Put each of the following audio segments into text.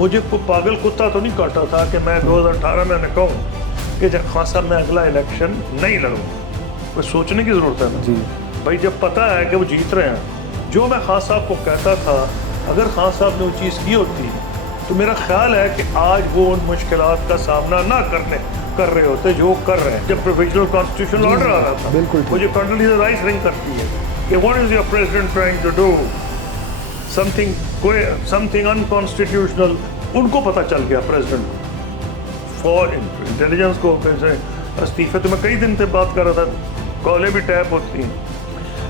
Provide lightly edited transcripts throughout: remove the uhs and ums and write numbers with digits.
مجھے کوئی پاگل کتا تو نہیں کاٹا تھا کہ میں 2018 میں نے کہوں کہ جب خان صاحب میں اگلا الیکشن نہیں لڑوں. کوئی سوچنے کی ضرورت ہے نا جی بھائی. جب پتہ ہے کہ وہ جیت رہے ہیں, جو میں خان صاحب کو کہتا تھا اگر خان صاحب نے وہ چیز کی ہوتی تو میرا خیال ہے کہ آج وہ ان مشکلات کا سامنا نہ کر رہے ہوتے جو کر رہے ہیں. جب پروویژنل کانسٹیٹیوشن آرڈر آ رہا تھا بالکل مجھے کنڈولیزا رائس رنگ کرتی ہے کہ what is your president trying to do something unconstitutional. ان کو پتہ چل گیا پریزیڈنٹ فور انٹیلیجنس کو استعفے. تو میں کئی دن سے بات کر رہا تھا, کالیں بھی ٹیپ ہوتی ہیں.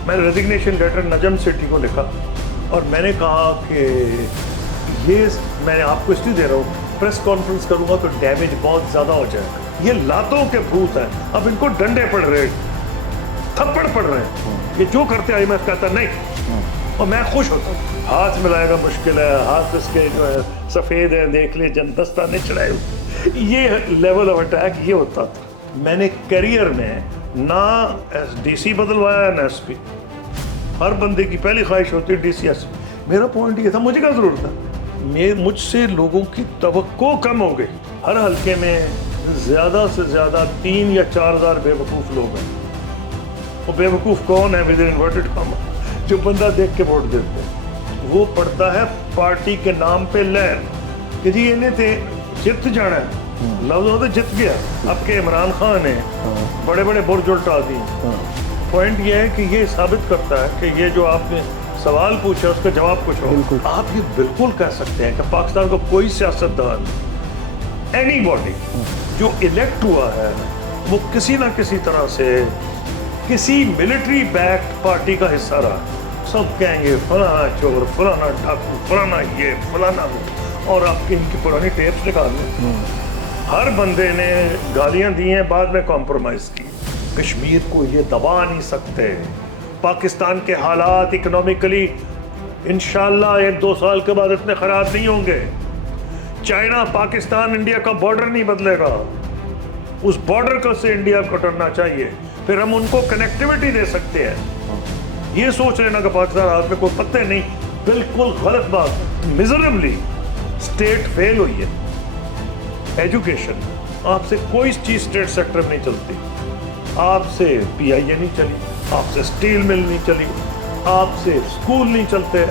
میں نے ریزگنیشن لیٹر نجم سٹی کو لکھا اور میں نے کہا کہ یہ میں آپ کو اس لیے دے رہا ہوں, پریس کانفرنس کروں گا تو ڈیمیج بہت زیادہ ہو جائے گا. یہ لاتوں کے بھوت ہیں, اب ان کو ڈنڈے پڑ رہے, تھپڑ پڑ رہے ہیں. یہ جو کرتے آئی میں کہتا نہیں, اور میں خوش ہوتا ہوں. ہاتھ ملائے گا مشکل ہے, ہاتھ اس کے جو ہے سفید ہیں, دیکھ لے جن دستانے چڑھائے. یہ لیول آف اٹیک یہ ہوتا تھا. میں نے کیریئر میں نہ ڈی سی بدلوایا نہ ایس پی. ہر بندے کی پہلی خواہش ہوتی ہے ڈی سی ایس پی. میرا پوائنٹ یہ تھا مجھے کیا ضرورت تھا, مجھ سے لوگوں کی توقع کم ہو گئی. ہر حلقے میں زیادہ سے زیادہ 3 یا 4 ہزار بے وقوف لوگ ہیں. وہ بے وقوف کون ہے ود انورٹڈ کاما, جو بندہ دیکھ کے ووٹ دیتے ہیں. وہ پڑھتا ہے پارٹی کے نام پہ لہر کہ جی انہیں تھے جت جانا ہے, لفظ ہوتا جت گیا. اب کے عمران خان نے بڑے بڑے برج الٹا دیے. پوائنٹ یہ ہے کہ یہ ثابت کرتا ہے کہ یہ جو آپ نے سوال پوچھا اس کا جواب کچھ ہو. آپ یہ بالکل کہہ سکتے ہیں کہ پاکستان کو کوئی سیاستدان اینی باڈی جو الیکٹ ہوا ہے وہ کسی نہ کسی طرح سے کسی ملٹری بیکڈ پارٹی کا حصہ رہا. سب کہیں گے فلانا چور, فلانا ڈاکو, فلانا یہ, فلانا وہ, اور آپ کی ان کی پرانی ٹیپس نکال لیں. ہر بندے نے گالیاں دی ہیں, بعد میں کمپرومائز کی. کشمیر کو یہ دبا نہیں سکتے. پاکستان کے حالات اکنومیکلی انشاءاللہ 1-2 سال کے بعد اتنے خراب نہیں ہوں گے. چائنا پاکستان انڈیا کا بارڈر نہیں بدلے گا, اس بارڈر کو سے انڈیا کو ٹرنا چاہیے, پھر ہم ان کو کنیکٹیوٹی دے سکتے ہیں. یہ سوچ لینا کہ پاکستان ہاتھ میں کوئی پتے نہیں, بالکل غلط بات. میزربلی اسٹیٹ فیل ہوئی ہے. ایجوکیشن آپ سے کوئی چیز اسٹیٹ سیکٹر میں نہیں چلتی. آپ سے پی آئی اے نہیں چلی, آپ سے اسٹیل مل نہیں چلی, آپ سے اسکول نہیں چلتے,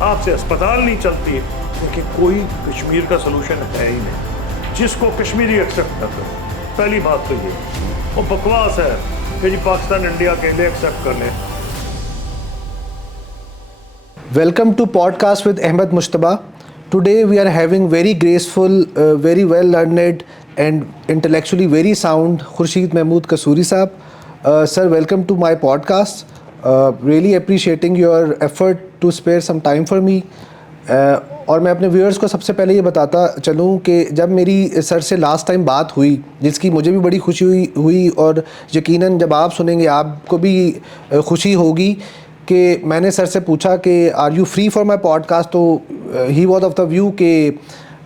آپ سے اسپتال نہیں چلتی. لیکن کوئی کشمیر کا سلوشن ہے ہی نہیں جس کو کشمیری ایکسیپٹ نہ کرے. پہلی بات تو یہ, وہ بکواس ہے کہ جی پاکستان انڈیا کے لیے ایکسیپٹ کر لیں. Welcome to podcast with Ahmed Mushtaba. Today we are having very graceful, very well learned and intellectually very sound Khurshid Mahmood Kasuri Saab. Sir, welcome to my podcast. Really appreciating your effort to spare some time for me. اور میں اپنے viewers کو سب سے پہلے یہ بتاتا چلوں کہ جب میری سر سے لاسٹ ٹائم بات ہوئی, جس کی مجھے بھی بڑی خوشی ہوئی اور یقیناً جب آپ سنیں گے آپ کو بھی خوشی ہوگی, کہ میں نے سر سے پوچھا کہ are you free for my podcast, تو ہی واز آف دا ویو کہ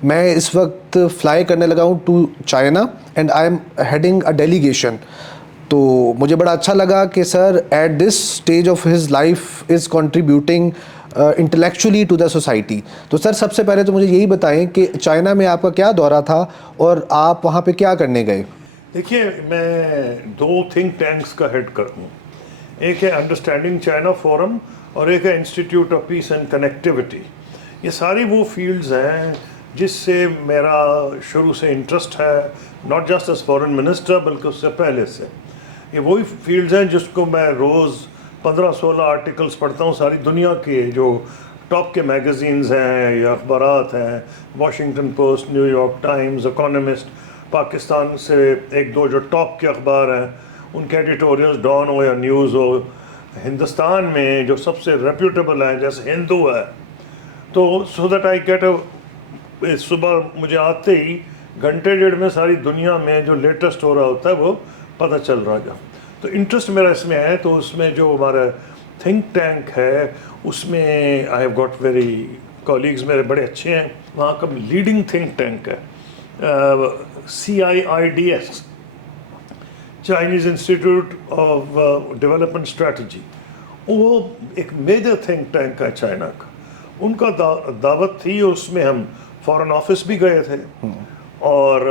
میں اس وقت فلائی کرنے لگا ہوں to China and I am heading a delegation. تو مجھے بڑا اچھا لگا کہ sir at this stage of his life is contributing intellectually to the society. تو سر سب سے پہلے تو مجھے یہی بتائیں کہ چائنا میں آپ کا کیا دورہ تھا اور آپ وہاں پہ کیا کرنے گئے؟ دیکھیے میں 2 تھنک ٹینکس کا ہیڈ کرتا ہوں. ایک ہے انڈرسٹینڈنگ چائنا فورم اور ایک ہے institute of peace and connectivity. یہ ساری وہ فیلڈز ہیں جس سے میرا شروع سے انٹرسٹ ہے, not just as foreign minister بلکہ اس سے پہلے سے. یہ وہی فیلڈز ہیں جس کو میں روز 15-16 آرٹیکلز پڑھتا ہوں ساری دنیا کے جو ٹاپ کے میگزینز ہیں یا اخبارات ہیں, Washington post, new York Times, economist. Pakistan سے 1-2 جو ٹاپ کے اخبار ہیں ان کے ایڈیٹوریلز, ڈان ہو یا نیوز ہو. ہندوستان میں جو سب سے ریپیوٹیبل ہیں جیسے ہندو ہے, تو so that I get a, صبح مجھے آتے ہی گھنٹے ڈیڑھ میں ساری دنیا میں جو لیٹسٹ ہو رہا ہوتا ہے وہ پتہ چل رہا جا. تو انٹرسٹ میرا اس میں ہے. تو اس میں جو ہمارا تھنک ٹینک ہے اس میں I have got very colleagues میرے بڑے اچھے ہیں. وہاں کا لیڈنگ تھنک ٹینک ہے CIIDS, Chinese institute of development strategy. وہ ایک میجر تھنک ٹینک ہے چائنا کا. ان کا دعوت تھی اور اس میں ہم فارن آفس بھی گئے تھے, اور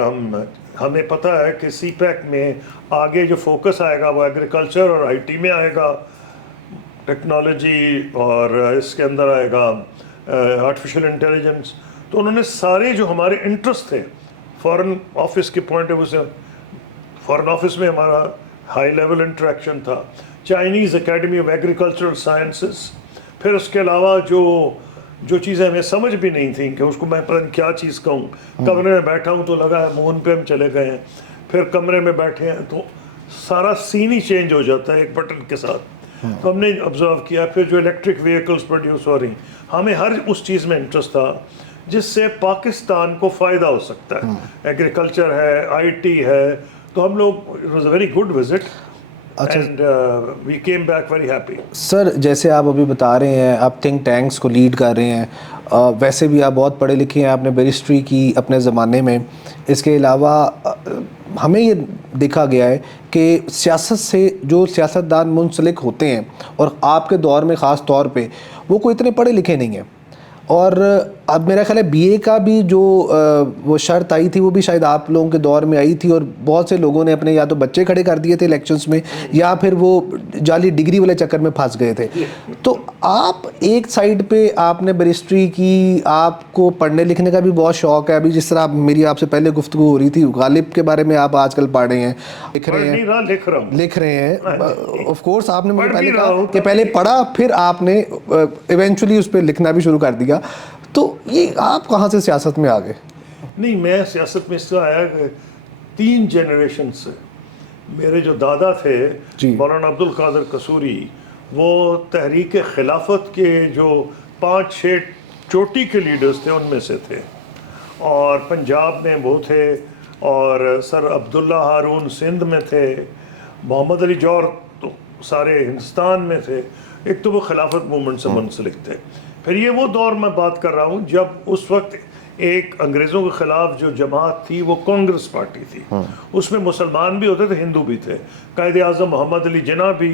ہمیں پتہ ہے کہ سی پیک میں آگے جو فوکس آئے گا وہ ایگریکلچر اور آئی ٹی میں آئے گا, ٹیکنالوجی, اور اس کے اندر آئے گا آرٹیفیشل انٹیلیجنس. تو انہوں نے سارے جو ہمارے انٹرسٹ تھے فارن آفس کے پوائنٹ آف ویو سے, فارن آفس میں ہمارا ہائی لیول انٹریکشن تھا, Chinese academy of agricultural sciences, پھر اس کے علاوہ جو چیزیں ہمیں سمجھ بھی نہیں تھیں کہ اس کو میں پتہ نہیں کیا چیز کہوں, کمرے میں بیٹھا ہوں تو لگا ہے مون پہ ہم چلے گئے ہیں, پھر کمرے میں بیٹھے ہیں تو سارا سین ہی چینج ہو جاتا ہے ایک بٹن کے ساتھ. تو ہم نے آبزرو کیا, پھر جو الیکٹرک وہیکلس پروڈیوس ہو رہی, ہمیں ہر اس چیز میں انٹرسٹ تھا جس سے پاکستان کو فائدہ ہو سکتا ہے. ایگریکلچر ہے, آئی ٹی ہے, تو ہم لوگ, it was a very good visit and we came back very happy. Sir جیسے آپ ابھی بتا رہے ہیں آپ تھنک ٹینکس کو لیڈ کر رہے ہیں, ویسے بھی آپ بہت پڑھے لکھے ہیں, آپ نے بیرسٹری کی اپنے زمانے میں. اس کے علاوہ ہمیں یہ دیکھا گیا ہے کہ سیاست سے جو سیاستدان منسلک ہوتے ہیں, اور آپ کے دور میں خاص طور پہ, وہ کوئی اتنے پڑھے لکھے نہیں ہیں. اور اب میرا خیال ہے بی اے کا بھی جو وہ شرط آئی تھی وہ بھی شاید آپ لوگوں کے دور میں آئی تھی, اور بہت سے لوگوں نے اپنے یا تو بچے کھڑے کر دیے تھے الیکشنز میں, یا پھر وہ جعلی ڈگری والے چکر میں پھنس گئے تھے. تو آپ ایک سائڈ پہ آپ نے بیرسٹری کی, آپ کو پڑھنے لکھنے کا بھی بہت شوق ہے, ابھی جس طرح میری آپ سے پہلے گفتگو ہو رہی تھی, غالب کے بارے میں آپ آج کل پڑھ رہے ہیں, لکھ رہے ہیں. آف کورس آپ نے مجھے پہلے کہا کہ پہلے پڑھا پھر آپ نے ایونچولی اس پہ لکھنا بھی شروع کر دیا. تو یہ آپ کہاں سے سیاست میں آ گئے؟ نہیں, میں سیاست میں اس طرح آیا کہ 3 جنریشن سے. میرے جو دادا تھے مولانا عبد القادر قصوری, وہ تحریک خلافت کے جو 5-6 چوٹی کے لیڈرز تھے ان میں سے تھے, اور پنجاب میں وہ تھے, اور سر عبداللہ ہارون سندھ میں تھے, محمد علی جوہر تو سارے ہندوستان میں تھے. ایک تو وہ خلافت موومنٹ سے منسلک تھے. پھر یہ وہ دور میں بات کر رہا ہوں جب اس وقت ایک انگریزوں کے خلاف جو جماعت تھی وہ کانگریس پارٹی تھی. اس میں مسلمان بھی ہوتے تھے, ہندو بھی تھے. قائد اعظم محمد علی جناح بھی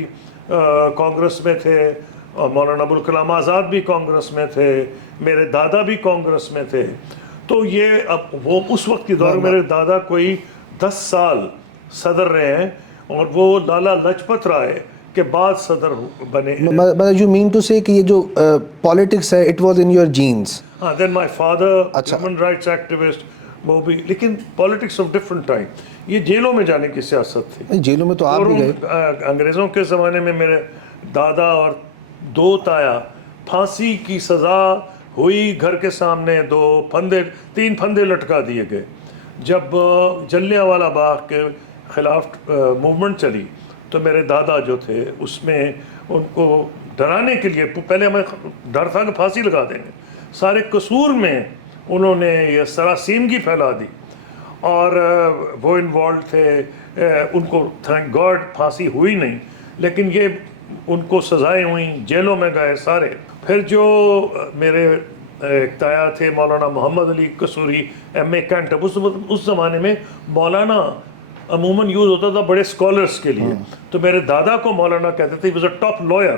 کانگریس میں تھے, مولانا ابوالکلام آزاد بھی کانگریس میں تھے, میرے دادا بھی کانگریس میں تھے. تو یہ اب وہ اس وقت کی دور میں میرے دادا کوئی 10 سال صدر رہے ہیں, اور وہ لالا لاجپت رائے کے بعد صدر بنے. You mean to say کہ یہ جو پالیٹکس ہے it was in your genes. ہاں, then my father human rights activist, وہ بھی, لیکن پالیٹکس آف ڈفرنٹ ٹائم. یہ جیلوں میں جانے کی سیاست تھی. جیلوں میں تو آپ بھی گئے. انگریزوں کے زمانے میں میرے دادا اور 2 تایا پھانسی کی سزا ہوئی, گھر کے سامنے 3 پھندے لٹکا دیے گئے. جب جلیانوالہ باغ کے خلاف موومنٹ چلی تو میرے دادا جو تھے اس میں ان کو ڈرانے کے لیے, پہلے ہمیں ڈر تھا کہ پھانسی لگا دیں گے, سارے قصور میں انہوں نے یہ سراسیمگی پھیلا دی, اور وہ انوالوڈ تھے. ان کو تھینک گاڈ پھانسی ہوئی نہیں, لیکن یہ ان کو سزائیں ہوئیں, جیلوں میں گئے سارے. پھر جو میرے ایک تایا تھے مولانا محمد علی قصوری ایم اے کینٹ, اس زمانے میں مولانا عموماً یوز ہوتا تھا بڑے اسکالرس کے لیے, تو میرے دادا کو مولانا کہتے تھے, he was a top lawyer.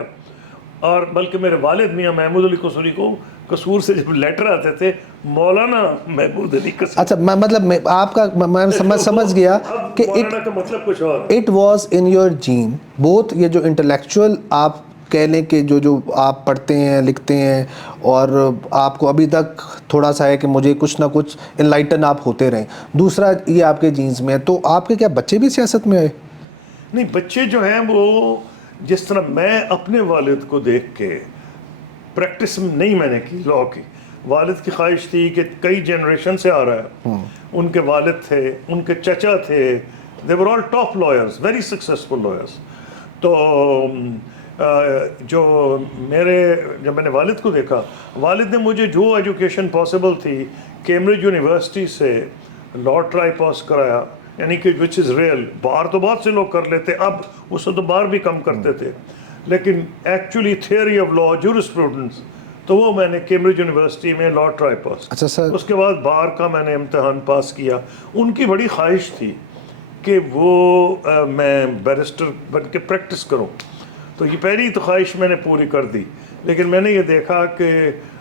اور بلکہ میرے والد میاں محمود علی قصوری کو قصور سے جب لیٹر آتے تھے مولانا محمود علی قصوری. اچھا, مطلب آپ کا میں سمجھ گیا کہ مولانا کا مطلب کچھ اور. اٹ واز ان یور جین بوتھ, یہ جو انٹلیکچوئل آپ کہہ لیں کہ جو آپ پڑھتے ہیں لکھتے ہیں, اور آپ کو ابھی تک تھوڑا سا ہے کہ مجھے کچھ نہ کچھ انلائٹن آپ ہوتے رہیں, دوسرا یہ آپ کے جینز میں ہے. تو آپ کے کیا بچے بھی سیاست میں آئے؟ نہیں, بچے جو ہیں وہ جس طرح میں اپنے والد کو دیکھ کے پریکٹس نہیں میں نے کی لاء کی, والد کی خواہش تھی کہ کئی جنریشن سے آ رہا ہے, ان کے والد تھے, ان کے چچا تھے, they were all top lawyers, very successful lawyers. تو جب میں نے والد کو دیکھا, والد نے مجھے جو ایجوکیشن پاسبل تھی کیمبرج یونیورسٹی سے لاء ٹرائی پاس کرایا, یعنی کہ وچ از ریئل. بار تو بہت سے لوگ کر لیتے, اب اس سے تو بار بھی کم کرتے تھے, لیکن actually theory of law, jurisprudence, تو وہ میں نے کیمبرج یونیورسٹی میں لاء ٹرائی پاس. اچھا سر. اس کے بعد بار کا میں نے امتحان پاس کیا. ان کی بڑی خواہش تھی کہ وہ میں بیرسٹر بن کے پریکٹس کروں, تو یہ پہلی تو خواہش میں نے پوری کر دی. لیکن میں نے یہ دیکھا کہ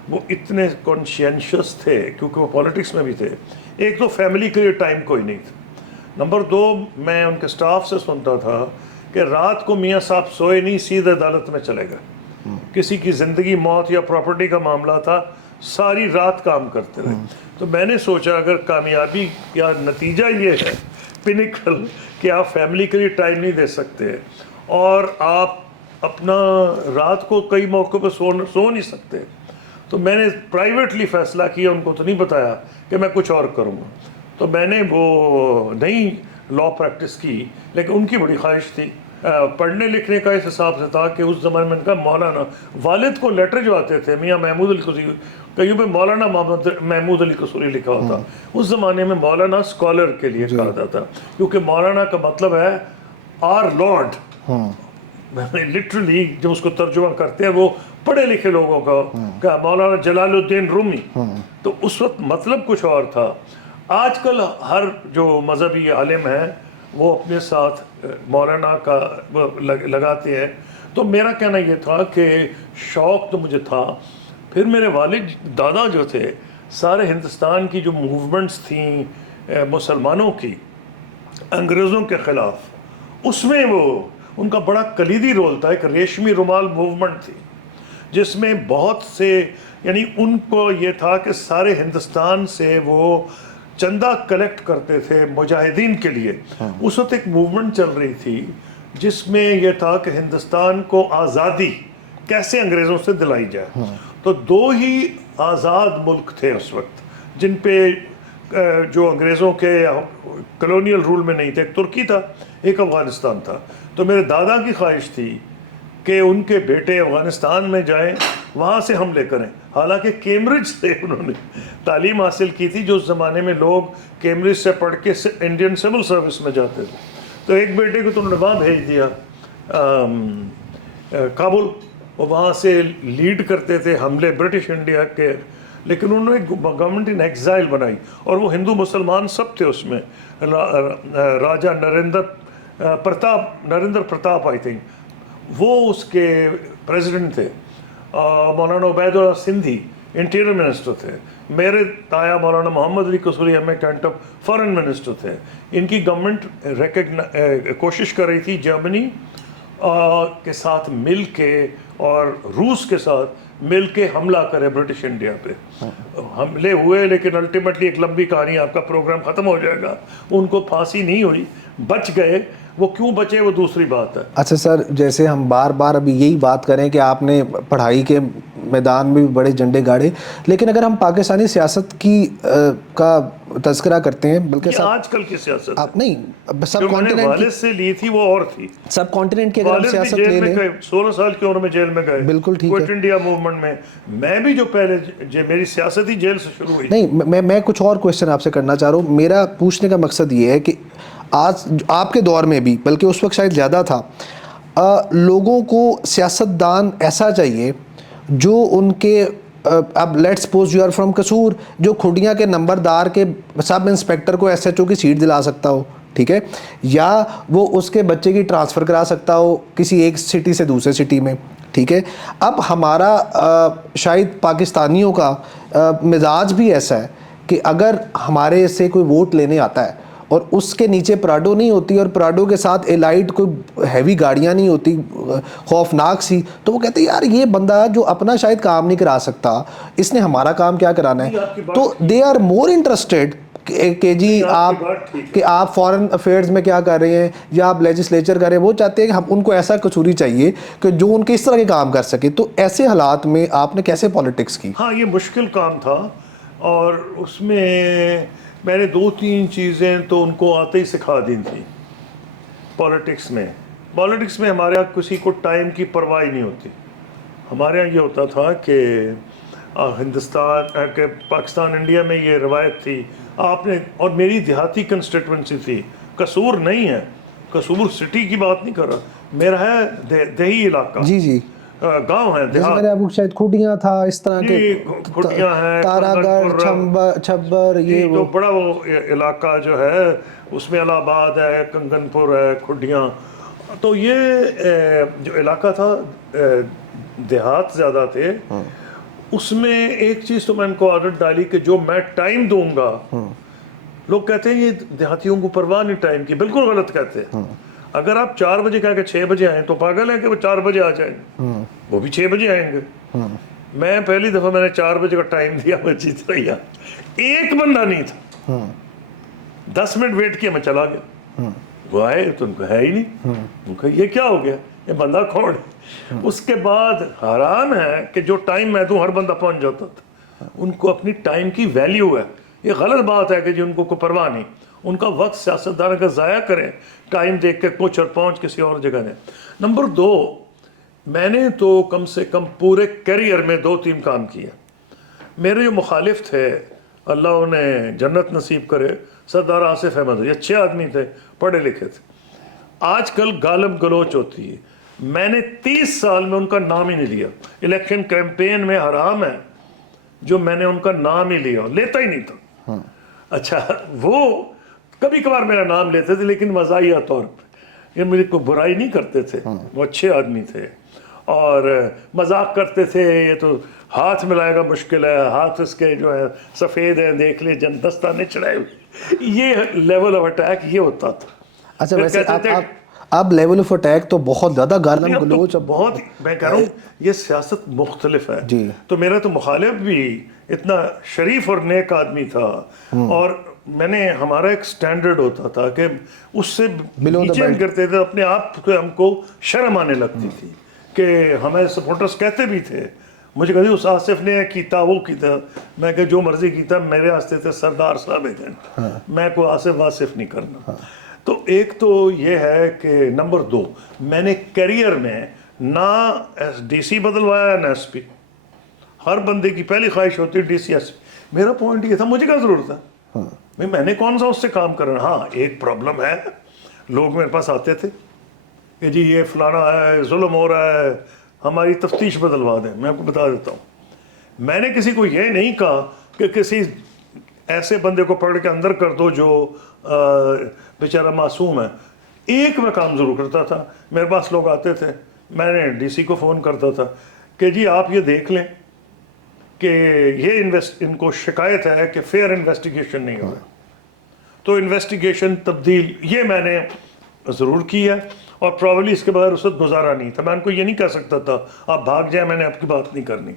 وہ اتنے کانشینشس تھے کیونکہ وہ پالیٹکس میں بھی تھے. ایک تو فیملی کے لیے ٹائم کوئی نہیں تھا. نمبر 2 میں ان کے سٹاف سے سنتا تھا کہ رات کو میاں صاحب سوئے نہیں, سیدھے عدالت میں چلے گئے. کسی کی زندگی موت یا پراپرٹی کا معاملہ تھا, ساری رات کام کرتے رہے. تو میں نے سوچا اگر کامیابی یا نتیجہ یہ ہے پینیکل کہ آپ فیملی کے لیے ٹائم نہیں دے سکتے اور آپ اپنا رات کو کئی موقعوں پہ سو نہیں سکتے, تو میں نے پرائیویٹلی فیصلہ کیا, ان کو تو نہیں بتایا کہ میں کچھ اور کروں گا. تو میں نے وہ نہیں لا پریکٹس کی, لیکن ان کی بڑی خواہش تھی. پڑھنے لکھنے کا اس حساب سے تھا کہ اس زمانے میں ان کا مولانا والد کو لیٹر جو آتے تھے میاں محمود علی قصوری, کہیں پہ مولانا محمود علی قصوری لکھا ہوتا. اس زمانے میں مولانا اسکالر کے لیے کہا جاتا تھا, کیونکہ مولانا کا مطلب ہے آر لارڈ. لٹرلی جب اس کو ترجمہ کرتے ہیں وہ پڑھے لکھے لوگوں کا, مولانا جلال الدین رومی, تو اس وقت مطلب کچھ اور تھا. آج کل ہر جو مذہبی عالم ہے وہ اپنے ساتھ مولانا کا لگاتے ہیں. تو میرا کہنا یہ تھا کہ شوق تو مجھے تھا. پھر میرے والد دادا جو تھے, سارے ہندوستان کی جو موومنٹس تھیں مسلمانوں کی انگریزوں کے خلاف, اس میں وہ ان کا بڑا کلیدی رول تھا. ایک ریشمی رومال موومنٹ تھی جس میں بہت سے, یعنی ان کو یہ تھا کہ سارے ہندوستان سے وہ چندہ کلیکٹ کرتے تھے مجاہدین کے لیے. اس وقت ایک موومنٹ چل رہی تھی جس میں یہ تھا کہ ہندوستان کو آزادی کیسے انگریزوں سے دلائی جائے. تو 2 ہی آزاد ملک تھے اس وقت جن پہ جو انگریزوں کے کلونیل رول میں نہیں تھے. ایک ترکی تھا, ایک افغانستان تھا. تو میرے دادا کی خواہش تھی کہ ان کے بیٹے افغانستان میں جائیں, وہاں سے حملے کریں. حالانکہ کیمبرج سے انہوں نے تعلیم حاصل کی تھی, جو اس زمانے میں لوگ کیمبرج سے پڑھ کے انڈین سول سروس میں جاتے تھے. تو ایک بیٹے کو تو انہوں نے وہاں بھیج دیا کابل, وہ وہاں سے لیڈ کرتے تھے حملے برٹش انڈیا کے. لیکن انہوں نے گورنمنٹ ان ایگزائل بنائی اور وہ ہندو مسلمان سب تھے اس میں. راجا نریندر پرتاپ آئی تھنک وہ اس کے پریزیڈنٹ تھے. مولانا عبید اللہ سندھی انٹیریئر منسٹر تھے. میرے تایا مولانا محمد علی قصوری ایم اے کینٹپ فارن منسٹر تھے. ان کی گورنمنٹ کوشش کر رہی تھی جرمنی کے ساتھ مل کے اور روس کے ساتھ مل کے حملہ کرے برٹش انڈیا پہ. حملے ہوئے لیکن الٹیمیٹلی ایک لمبی کہانی, آپ کا پروگرام ختم ہو جائے گا. ان کو پھانسی نہیں ہوئی, بچ گئے. وہ کیوں بچے وہ دوسری بات ہے. اچھا سر, جیسے ہم بار بار ابھی یہی بات کریں کہ آپ نے پڑھائی کے میدان میں بھی بڑے جھنڈے گاڑے, لیکن اگر ہم پاکستانی سیاست کی کا تذکرہ کرتے ہیں, بلکہ آج کل کی سیاست آپ نہیں, سب کانٹیننٹ والد سے لی تھی وہ اور تھی. سب کانٹیننٹ کی اگر ہم سیاست لے لیں, 16 سال کی عمر میں جیل میں گئے. بالکل ٹھیک ہے. کوئٹ انڈیا موومنٹ میں بھی جو پہلے میری سیاست ہی جیل سے شروع ہوئی. نہیں, میں کچھ اور کوشچن آپ سے کرنا چاہ رہا ہوں. میرا پوچھنے کا مقصد یہ ہے کہ آج آپ کے دور میں بھی, بلکہ اس وقت شاید زیادہ تھا, لوگوں کو سیاستدان ایسا چاہیے جو ان کے, اب let suppose you are from Kasur, جو کھڈیاں کے نمبردار کے سب انسپیکٹر کو ایس ایچ او کی سیٹ دلا سکتا ہو, ٹھیک ہے, یا وہ اس کے بچے کی ٹرانسفر کرا سکتا ہو کسی ایک سٹی سے دوسرے سٹی میں, ٹھیک ہے. اب ہمارا شاید پاکستانیوں کا مزاج بھی ایسا ہے کہ اگر ہمارے سے کوئی ووٹ لینے آتا ہے اور اس کے نیچے پراڈو نہیں ہوتی اور پراڈو کے ساتھ ایلائٹ کوئی ہیوی گاڑیاں نہیں ہوتی خوفناک سی, تو وہ کہتے ہیں یار یہ بندہ جو اپنا شاید کام نہیں کرا سکتا, اس نے ہمارا کام کیا کرانا ہے. تو دے آر مور انٹرسٹیڈ کہ جی آپ فارن افیئرز میں کیا کر رہے ہیں یا آپ لیجسلیچر کر رہے ہیں. وہ چاہتے ہیں کہ ہم ان کو ایسا قصوری چاہیے کہ جو ان کے اس طرح کے کام کر سکے. تو ایسے حالات میں آپ نے کیسے پالیٹکس کی؟ ہاں, یہ مشکل کام تھا اور اس میں نے 2-3 چیزیں تو ان کو آتے ہی سکھا دی تھیں. پالیٹکس میں ہمارے یہاں کسی کو ٹائم کی پرواہ نہیں ہوتی. ہمارے یہاں یہ ہوتا تھا کہ ہندوستان کہ پاکستان انڈیا میں یہ روایت تھی آپ نے, اور میری دیہاتی کنسٹیٹوینسی تھی, قصور نہیں ہے, قصور سٹی کی بات نہیں کر رہا, میرا ہے دیہی علاقہ, جی جی گاؤں ہے, دیہات, شاید کھوٹیاں تھا اس طرح کے, کھوٹیاں ہیں, تارا گڑھ, چھبر, یہ جو بڑا وہ علاقہ جو ہے اس میں الہ آباد ہے, کنگن پور ہے, کھڈیاں. تو یہ جو علاقہ تھا دیہات زیادہ تھے. اس میں ایک چیز تو میں ان کو عادت ڈالی کہ جو میں ٹائم دوں گا, لوگ کہتے ہیں یہ دیہاتیوں کو پرواہ نہیں ٹائم کی, بالکل غلط کہتے ہیں. اگر آپ 4 بجے کہہ کے 6 بجے آئیں تو پاگل ہے کہ وہ 4 بجے آ جائیں گے, وہ بھی 6 بجے آئیں گے. میں پہلی دفعہ میں نے 4 بجے کا ٹائم دیا, میں جیت رہی, ایک بندہ نہیں تھا, 10 منٹ ویٹ کیا, میں چلا گیا. وہ آئے تو ان کو ہے ہی نہیں, ان کو یہ کیا ہو گیا, یہ بندہ کون ہے. اس کے بعد حیران ہے کہ جو ٹائم میں دوں ہر بندہ پہنچ جاتا تھا. ان کو اپنی ٹائم کی ویلیو ہے. یہ غلط بات ہے کہ جن کو کوئی پرواہ نہیں, ان کا وقت سیاستدان کا ضائع کریں ٹائم دیکھ کے کچھ اور پہنچ کسی اور جگہ نے. نمبر 2, میں نے تو کم سے کم پورے کیریئر میں 2-3 کام کیا. میرے جو مخالف تھے اللہ انہیں جنت نصیب کرے, سردار آصف احمد, یہ اچھے آدمی تھے, پڑھے لکھے تھے. آج کل گالم گلوچ ہوتی ہے, میں نے 30 سال میں ان کا نام ہی نہیں لیا. الیکشن کیمپین میں حرام ہے جو میں نے ان کا نام ہی لیا, لیتا ہی نہیں تھا. اچھا, وہ کبھی کبھار میرا نام لیتے تھے لیکن مزاحیہ طور پہ, یہ مجھے کوئی برائی نہیں کرتے تھے, وہ اچھے آدمی تھے اور مذاق کرتے تھے. یہ تو ہاتھ ملائے گا مشکل ہے, ہاتھ اس کے جو ہے سفید ہیں, دیکھ لے جن دستانے چڑھائے ہوئے, یہ لیول آف اٹیک یہ ہوتا تھا. اچھا ویسے اب لیول آف اٹیک تو بہت زیادہ گالم گلوچ, بہت, میں کہہ رہا ہوں یہ سیاست مختلف ہے. تو میرا تو مخالف بھی اتنا شریف اور نیک آدمی تھا, اور میں نے ہمارا ایک سٹینڈرڈ ہوتا تھا کہ اس سے نیچے ہم کرتے تھے اپنے آپ کو, ہم کو شرم آنے لگتی تھی کہ ہمیں سپورٹرز کہتے بھی تھے. مجھے کہتے اس آصف نے کیتا وہ کیتا, میں کہ جو مرضی کیتا, میرے واسطے تھے سردار صاحب ایجنٹ, میں کوئی آصف واصف نہیں کرنا. تو ایک تو یہ ہے کہ نمبر 2, میں نے کیریئر میں نہ ڈی سی بدلوایا نہ ایس پی. ہر بندے کی پہلی خواہش ہوتی ہے ڈی سی ایس پی. میرا پوائنٹ یہ تھا مجھے کیا ضرورت ہے, میں نے کون سا اس سے کام کرنا. ہاں ایک پرابلم ہے, لوگ میرے پاس آتے تھے کہ جی یہ فلانا ہے, ظلم ہو رہا ہے, ہماری تفتیش بدلوا دیں. میں آپ کو بتا دیتا ہوں, میں نے کسی کو یہ نہیں کہا کہ کسی ایسے بندے کو پکڑ کے اندر کر دو جو بیچارہ معصوم ہے. ایک میں کام ضرور کرتا تھا, میرے پاس لوگ آتے تھے, میں نے ڈی سی کو فون کرتا تھا کہ جی آپ یہ دیکھ لیں کہ یہ ان کو شکایت ہے کہ فیئر انویسٹیگیشن نہیں ہو رہا. تو انویسٹیگیشن تبدیل یہ میں نے ضرور کی ہے, اور پرابلی اس کے بغیر اس وقت گزارا نہیں تھا. میں ان کو یہ نہیں کہہ سکتا تھا آپ بھاگ جائیں, میں نے آپ کی بات نہیں کرنی.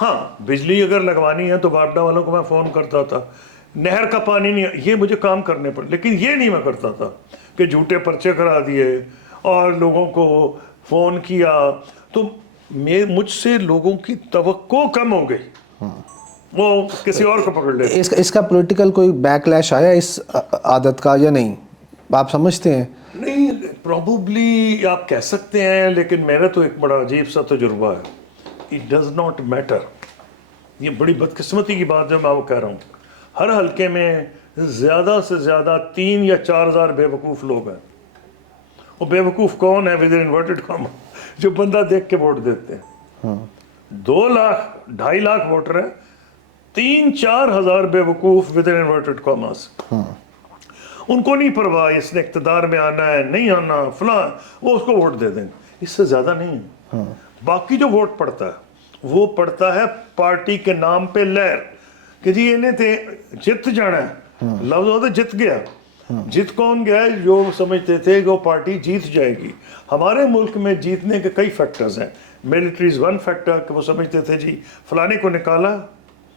ہاں بجلی اگر لگوانی ہے تو واپڈا والوں کو میں فون کرتا تھا, نہر کا پانی نہیں, یہ مجھے کام کرنے پڑے. لیکن یہ نہیں میں کرتا تھا کہ جھوٹے پرچے کرا دیے اور لوگوں کو فون کیا. تو مجھ سے لوگوں کی توقع کم ہو گئی, وہ کسی اور کو پکڑ لیتے. اس کا پولیٹیکل کوئی بیک لیش آیا اس عادت کا یا نہیں, آپ سمجھتے ہیں؟ نہیں, پروبیبلی آپ کہہ سکتے ہیں, لیکن میرا تو ایک بڑا عجیب سا تجربہ ہے. It does not matter. یہ بڑی بدقسمتی کی بات ہے, میں وہ کہہ رہا ہوں. ہر حلقے میں زیادہ سے زیادہ 3 یا 4 ہزار بے وقوف لوگ ہیں. وہ بے وقوف کون ہے ود انورٹڈ کاما, جو بندہ دیکھ کے ووٹ دیتے ہیں. 2 لاکھ 2.5 لاکھ ووٹر ہیں, 3-4 ہزار بے وقوف ود انورٹڈ کاماس. ان کو نہیں پرواہ اس نے اقتدار میں آنا ہے نہیں آنا فلاں, وہ اس کو ووٹ دے دیں. اس سے زیادہ نہیں ہے. باقی جو ووٹ پڑتا ہے وہ پڑتا ہے پارٹی کے نام پہ لہر کہ جی انہیں تے جت جانا ہے. لفظ ہوتا جت گیا. جت کون گیا؟ جو سمجھتے تھے کہ وہ پارٹی جیت جائے گی. ہمارے ملک میں جیتنے کے کئی فیکٹرز ہیں. ملٹریز ون فیکٹر کہ وہ سمجھتے تھے جی فلانے کو نکالا,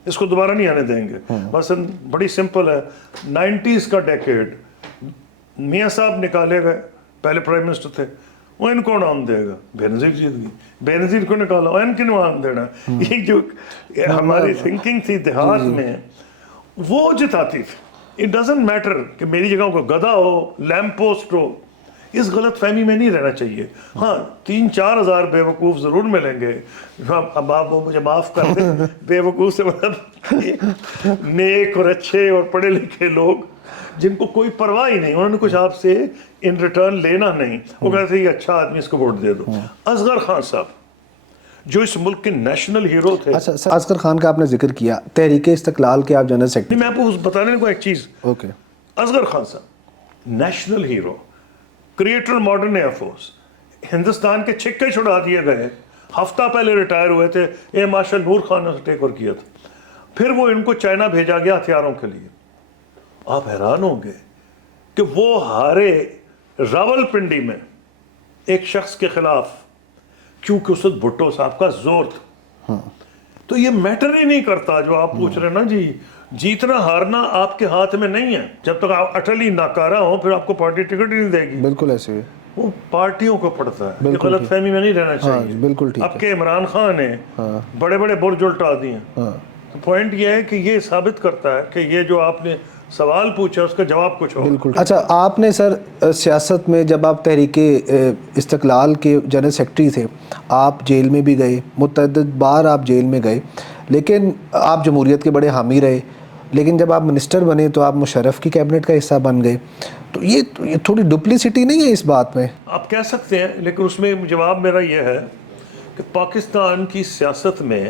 اس کو دوبارہ نہیں آنے دیں گے. مثلا بڑی سمپل ہے, 90s کا ڈیکیڈ, میاں صاحب نکالے گئے, پہلے پرائم منسٹر تھے, وہ ان کو نام دے گا. بے نظیر جیت گئی, بے نظیر کو نکالا, وہ ان کی نام دینا. یہ جو ہماری تھنکنگ تھی دیہات میں, وہ جتاتی تھی. اٹ ڈزنٹ میٹر کہ میری جگہ کو گدھا ہو, لیمپ پوسٹ ہو. اس غلط فہمی میں نہیں رہنا چاہیے. ہاں 3-4 ہزار بے وقوف ضرور ملیں گے. اب آپ وہ مجھے معاف کر دیں, بے وقوف سے مطلب نیک اور اچھے اور پڑھے لکھے لوگ جن کو کوئی پرواہ ہی نہیں, انہوں نے کچھ آپ سے ان ریٹرن لینا نہیں. وہ کہتے ہیں یہ اچھا آدمی, اس کو ووٹ دے دو. اصغر خان صاحب جو اس ملک کے نیشنل ہیرو تھے. اچھا اصغر خان کا آپ نے ذکر کیا, تحریک استقلال کے آپ جنرل سیکرٹری. میں آپ کو بتانے کو ایک چیز, اوکے, اصغر خان صاحب national hero, creator modern air force, Hindustan کے چھکے چھڑا دیے گئے. ہفتہ پہلے ریٹائر ہوئے تھے، اے مارشل نور خان نے ٹیک اوور کیا تھا، پھر وہ ان کو چائنا بھیجا گیا ہتھیاروں کے لیے. آپ حیران ہوں گے کہ وہ ہارے راول پنڈی میں ایک شخص کے خلاف کیونکہ اس وقت بھٹو صاحب کا زور تھا. تو یہ میٹر ہی نہیں کرتا جو آپ پوچھ رہے ہیں نا جی، جیتنا ہارنا آپ کے ہاتھ میں نہیں ہے. جب تک آپ اٹلی ناکارہ ہوں پھر آپ کو پارٹی ٹکٹ ہی نہیں دے گی. بالکل ایسے ہی وہ پارٹیوں کو پڑتا ہے، یہ غلط فہمی میں نہیں رہنا چاہیے. بالکل ٹھیک اب کہ عمران خان نے بڑے بڑے برج الٹا دیے. پوائنٹ یہ ہے کہ یہ ثابت کرتا ہے کہ یہ جو آپ نے سوال پوچھا اس کا جواب کچھ ہو. بالکل. اچھا آپ نے سر سیاست میں جب آپ تحریک استقلال کے جنرل سیکرٹری تھے، آپ جیل میں بھی گئے، متعدد بار آپ جیل میں گئے، لیکن آپ جمہوریت کے بڑے حامی رہے. لیکن جب آپ منسٹر بنے تو آپ مشرف کی کیبنٹ کا حصہ بن گئے. تو یہ تھوڑی ڈپلیسٹی نہیں ہے اس بات میں؟ آپ کہہ سکتے ہیں، لیکن اس میں جواب میرا یہ ہے کہ پاکستان کی سیاست میں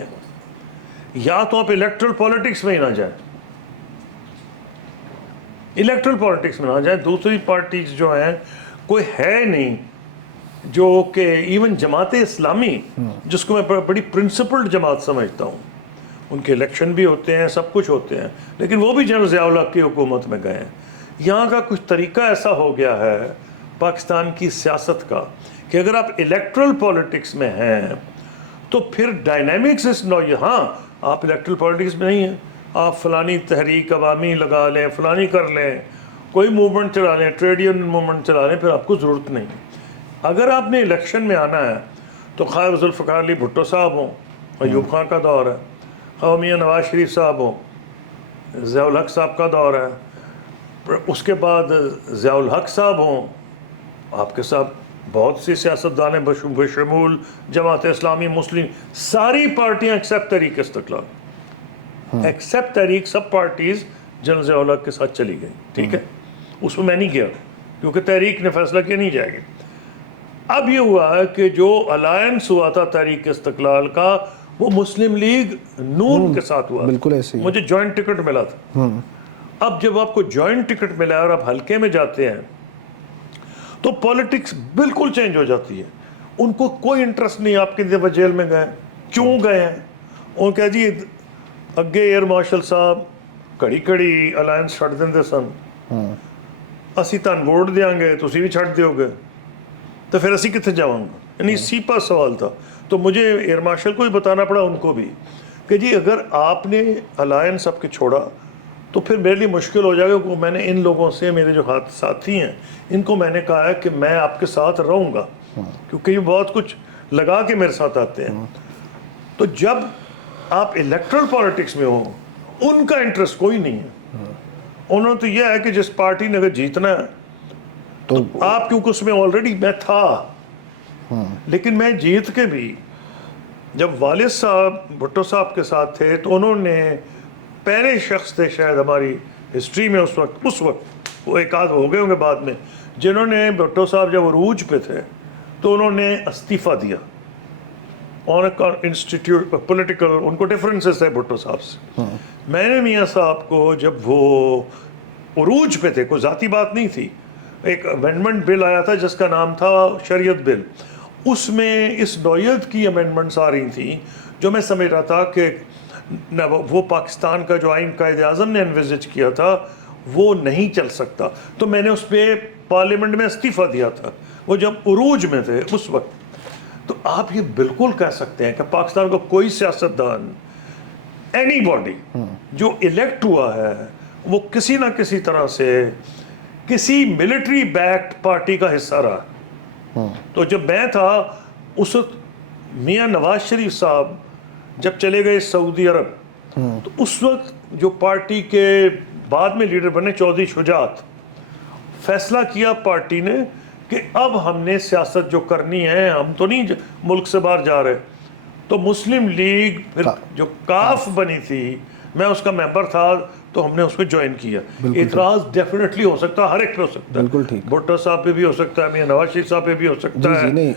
یا تو آپ الیکٹرل پالیٹکس میں ہی نہ جائیں، الیکٹرل پالیٹکس میں نہ جائیں. دوسری پارٹیز جو ہیں کوئی ہے نہیں جو کہ ایون جماعت اسلامی جس کو میں بڑی پرنسپلڈ جماعت سمجھتا ہوں، ان کے الیکشن بھی ہوتے ہیں، سب کچھ ہوتے ہیں، لیکن وہ بھی جنرل ضیاء الحق کی حکومت میں گئے ہیں. یہاں کا کچھ طریقہ ایسا ہو گیا ہے پاکستان کی سیاست کا کہ اگر آپ الیکٹرل پالیٹکس میں ہیں تو پھر ڈائنامکس اس نو، ہاں آپ الیکٹرل پالیٹکس میں نہیں ہیں، آپ فلانی تحریک عوامی لگا لیں، فلانی کر لیں، کوئی موومنٹ چلا لیں، ٹریڈ یونین موومنٹ چلا لیں، پھر آپ کو ضرورت نہیں. اگر آپ نے الیکشن میں آنا ہے تو خواہ ذوالفقار علی بھٹو صاحب ہوں، ایوب خان کا دور ہے، خواہ میاں نواز شریف صاحب ہوں، ضیاء الحق صاحب کا دور ہے، اس کے بعد ضیاء الحق صاحب ہوں، آپ کے ساتھ بہت سی سیاستدان بشمول جماعت اسلامی، مسلم، ساری پارٹیاں ایکسیپٹ تحریک استقلال، ایکسیپٹ تحریک، سب پارٹیز جنرل ضیاء الحق کے ساتھ چلی گئی. ٹھیک ہے، اس میں نہیں گیا کیونکہ تحریک نے فیصلہ کیا نہیں جائے گی. اب یہ ہوا ہے کہ جو الائنس ہوا تھا تحریک استقلال کا وہ مسلم لیگ نون کے ساتھ ہوا. بالکل ایسے ہی. مجھے جوائنٹ ٹکٹ ملا تھا. اب جب آپ کو جوائنٹ ٹکٹ ملا اور آپ حلقے میں جاتے ہیں تو پالیٹکس بالکل چینج ہو جاتی ہے. ان کو کوئی انٹرسٹ نہیں آپ کی دفعہ جیل میں گئے، کیوں گئے ہیں. وہ کہہ جی اگے ایئر مارشل صاحب کڑی کڑی الائنس چھڑ دیں سن، اسی تن ووٹ دیاں گے تسی بھی چھڑ دیو گے تو پھر اسی کتنے جاؤں گا. یعنی سیپا سوال تھا. تو مجھے ایئر مارشل کو بھی بتانا پڑا، ان کو بھی، کہ جی اگر آپ نے الائنس آپ کے چھوڑا تو پھر میرے لیے مشکل ہو جائے گا. کہ میں نے ان لوگوں سے، میرے جو ساتھی ہیں ان کو میں نے کہا ہے کہ میں آپ کے ساتھ رہوں گا کیونکہ یہ بہت کچھ لگا کے میرے ساتھ آتے ہیں. تو جب آپ الیکٹرل پالیٹکس میں ہو ان کا انٹرسٹ کوئی نہیں ہے. انہوں نے تو یہ ہے کہ جس پارٹی نے اگر جیتنا ہے تو آپ، کیونکہ اس میں آلریڈی میں تھا. لیکن میں جیت کے بھی جب والد صاحب بھٹو صاحب کے ساتھ تھے تو انہوں نے پہلے شخص تھے شاید ہماری ہسٹری میں اس وقت وہ ایک آدھ ہو گئے ہوں گے بعد میں، جنہوں نے بھٹو صاحب جب عروج پہ تھے تو انہوں نے استعفیٰ دیا آن انسٹیٹیوٹ پولیٹیکل، ان کو ڈفرینسز تھے بھٹو صاحب سے. میں نے میاں صاحب کو جب وہ عروج پہ تھے، کوئی ذاتی بات نہیں تھی، ایک امینڈمنٹ بل آیا تھا جس کا نام تھا شریعت بل، اس میں اس نوعیت کی امینڈمنٹس آ رہی تھیں جو میں سمجھ رہا تھا کہ وہ پاکستان کا جو آئین قائد اعظم نے انویزج کیا تھا وہ نہیں چل سکتا. تو میں نے اس پہ پارلیمنٹ میں استعفیٰ دیا تھا، وہ جب عروج میں تھے اس وقت. تو آپ یہ بالکل کہہ سکتے ہیں کہ پاکستان کا کوئی سیاستدان، اینی باڈی جو الیکٹ ہوا ہے وہ کسی نہ کسی طرح سے کسی ملٹری بیکڈ پارٹی کا حصہ رہا. تو جب میں تھا اس وقت میاں نواز شریف صاحب جب چلے گئے سعودی عرب تو اس وقت جو پارٹی کے بعد میں لیڈر بنے چودھری شجاعت، فیصلہ کیا پارٹی نے کہ اب ہم نے سیاست جو کرنی ہے، ہم تو نہیں ملک سے باہر جا رہے. تو مسلم لیگ پھر جو کاف بنی تھی، میں اس کا ممبر تھا تو ہم نے اس کو جوائن کیا. اعتراض ڈیفینیٹلی ہو سکتا ہے، ہر ایک پہ ہو سکتا ہے، بھٹو صاحب پہ بھی ہو سکتا ہے، میاں نواز شریف صاحب پہ بھی ہو سکتا ہے،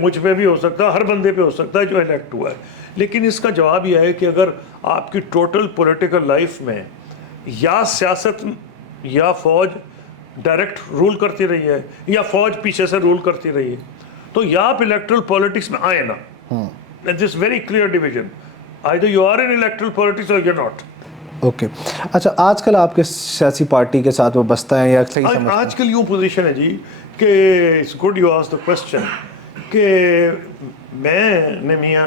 مجھ پہ بھی ہو سکتا ہے، ہر بندے پہ ہو سکتا ہے جو الیکٹ ہوا ہے. لیکن اس کا جواب یہ ہے کہ اگر آپ کی ٹوٹل پولیٹیکل لائف میں یا سیاست یا فوج ڈائریکٹ رول کرتی رہی ہے یا فوج پیچھے سے رول کرتی رہی ہے تو یا آپ الیکٹرل پالیٹکس میں آئے نا. And this very clear division. Either you are in electoral politics or you're not. Okay اچھا آج کل آپ کے سیاسی پارٹی کے ساتھ وابستہ ہیں یا صحیح سمجھتے ہیں؟ آج کل یوں پوزیشن ہے جی کہ it's good you ask the question کہ میں نے میاں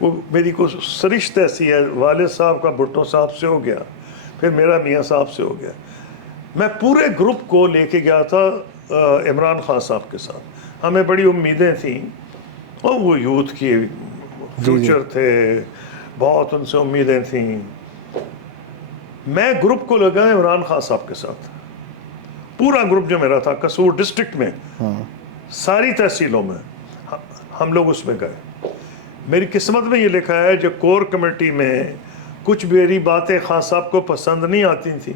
وہ میری کو سرشت ایسی ہے، والد صاحب کا بھٹو صاحب سے ہو گیا، پھر میرا میاں صاحب سے ہو گیا. میں پورے گروپ کو لے کے گیا تھا عمران خان صاحب کے ساتھ. ہمیں بڑی امیدیں تھیں اور وہ یوتھ کی فیوچر تھے، بہت ان سے امیدیں تھیں. میں گروپ کو لگا عمران خان صاحب کے ساتھ، پورا گروپ جو میرا تھا قصور ڈسٹرکٹ میں ساری تحصیلوں میں ہم لوگ اس میں گئے. میری قسمت میں یہ لکھا ہے جو کور کمیٹی میں کچھ میری باتیں خان صاحب کو پسند نہیں آتی تھیں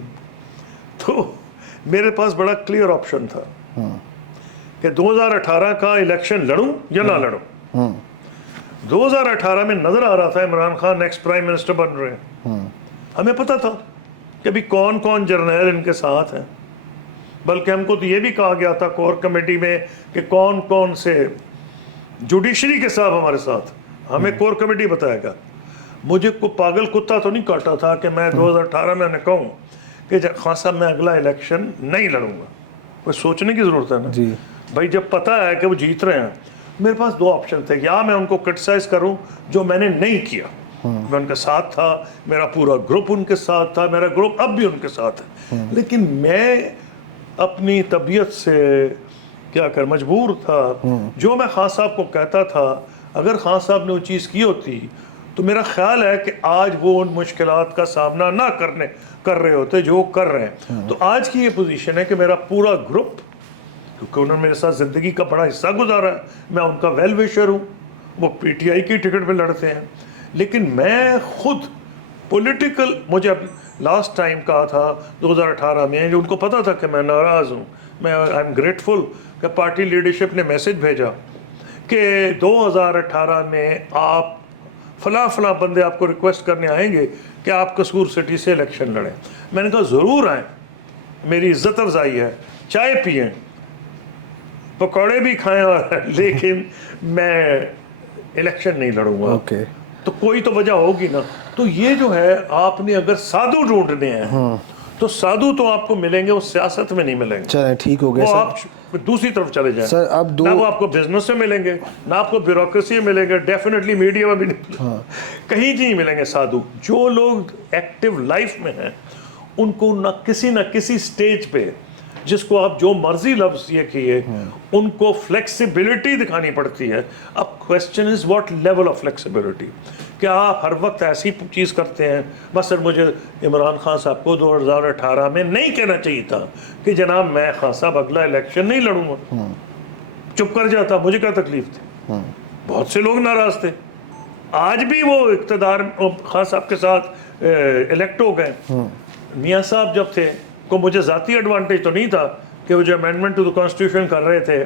تو میرے پاس بڑا کلیئر آپشن تھا کہ 2018 کا الیکشن لڑوں یا نہ لڑوں. 2018 میں نظر آ رہا تھا Imran Khan next prime minister بن رہے ہیں. ہمیں پتہ تھا کہ ابھی کون کون جرنیل ان کے ساتھ ہیں، بلکہ ہم کو تو یہ بھی کہا گیا تھا کور کمیٹی میں کہ کون کون سے جوڈیشری کے صاحب ہمارے ساتھ. ہمیں کور کمیٹی بتائے گا. مجھے کو پاگل کتا تو نہیں کاٹا تھا کہ میں 2018 میں کہوں کہ خان صاحب میں اگلا الیکشن نہیں لڑوں گا. کوئی سوچنے کی ضرورت ہے نا جی بھائی. جب پتہ ہے کہ وہ جیت رہے ہیں، میرے پاس دو آپشن تھے، یا میں ان کو کرٹیسائز کروں جو میں نے نہیں کیا، میں ان کے ساتھ تھا، میرا پورا گروپ ان کے ساتھ تھا، میرا گروپ اب بھی ان کے ساتھ ہے، لیکن میں اپنی طبیعت سے کیا کر مجبور تھا. جو میں خان صاحب کو کہتا تھا اگر خان صاحب نے وہ چیز کی ہوتی تو میرا خیال ہے کہ آج وہ ان مشکلات کا سامنا نہ کر رہے ہوتے جو کر رہے ہیں. تو آج کی یہ پوزیشن ہے کہ میرا پورا گروپ، کیونکہ انہوں نے میرے ساتھ زندگی کا بڑا حصہ گزارا ہے، میں ان کا ویل وشر ہوں. وہ پی ٹی آئی کی ٹکٹ پہ لڑتے ہیں، لیکن میں خود پولیٹیکل، مجھے لاسٹ ٹائم کہا تھا 2018 میں، جو ان کو پتا تھا کہ میں ناراض ہوں، میں آئی ایم گریٹفل کہ پارٹی لیڈرشپ نے میسج بھیجا کہ 2018 میں آپ فلاں فلاں بندے آپ کو ریکویسٹ کرنے آئیں گے کہ آپ قصور سٹی سے الیکشن لڑیں. میں نے کہا ضرور آئیں، میری عزت افزائی ہے، چائے پئیں، پکوڑے بھی کھائیں، لیکن میں الیکشن نہیں لڑوں گا. اوکے تو کوئی تو وجہ ہوگی نا. تو یہ جو ہے آپ نے اگر سادھو ڈھونڈنے ہیں تو سادھو تو آپ کو ملیں گے، وہ سیاست میں نہیں ملیں گے. چلیں ٹھیک ہو گیا وہ سر. آپ دوسری طرف چلے جائیں سر اب نہ وہ آپ کو بزنس سے ملیں گے، نہ آپ کو بیوروکریسی میں ملیں گے، ڈیفینیٹلی میڈیا میں بھی نہیں، کہیں نہیں ملیں گے سادھو. جو لوگ ایکٹیو لائف میں ہیں ان کو نہ کسی سٹیج پہ، جس کو آپ جو مرضی لفظ یہ کیے، ان کو فلیکسیبلٹی دکھانی پڑتی ہے. اب question is what level of flexibility. کیا آپ ہر وقت ایسی چیز کرتے ہیں؟ بس سر مجھے عمران خان صاحب کو 2018 میں نہیں کہنا چاہیے تھا کہ جناب میں خان صاحب اگلا الیکشن نہیں لڑوں گا، چپ کر جاتا، مجھے کیا تکلیف تھی. بہت سے لوگ ناراض تھے، آج بھی وہ اقتدار خان صاحب کے ساتھ الیکٹ ہو گئے. میاں صاحب جب تھے کو مجھے ذاتی ایڈوانٹیج تو نہیں تھا کہ وہ جو امینڈمنٹ ٹو دی کانسٹیٹیوشن کر رہے تھے،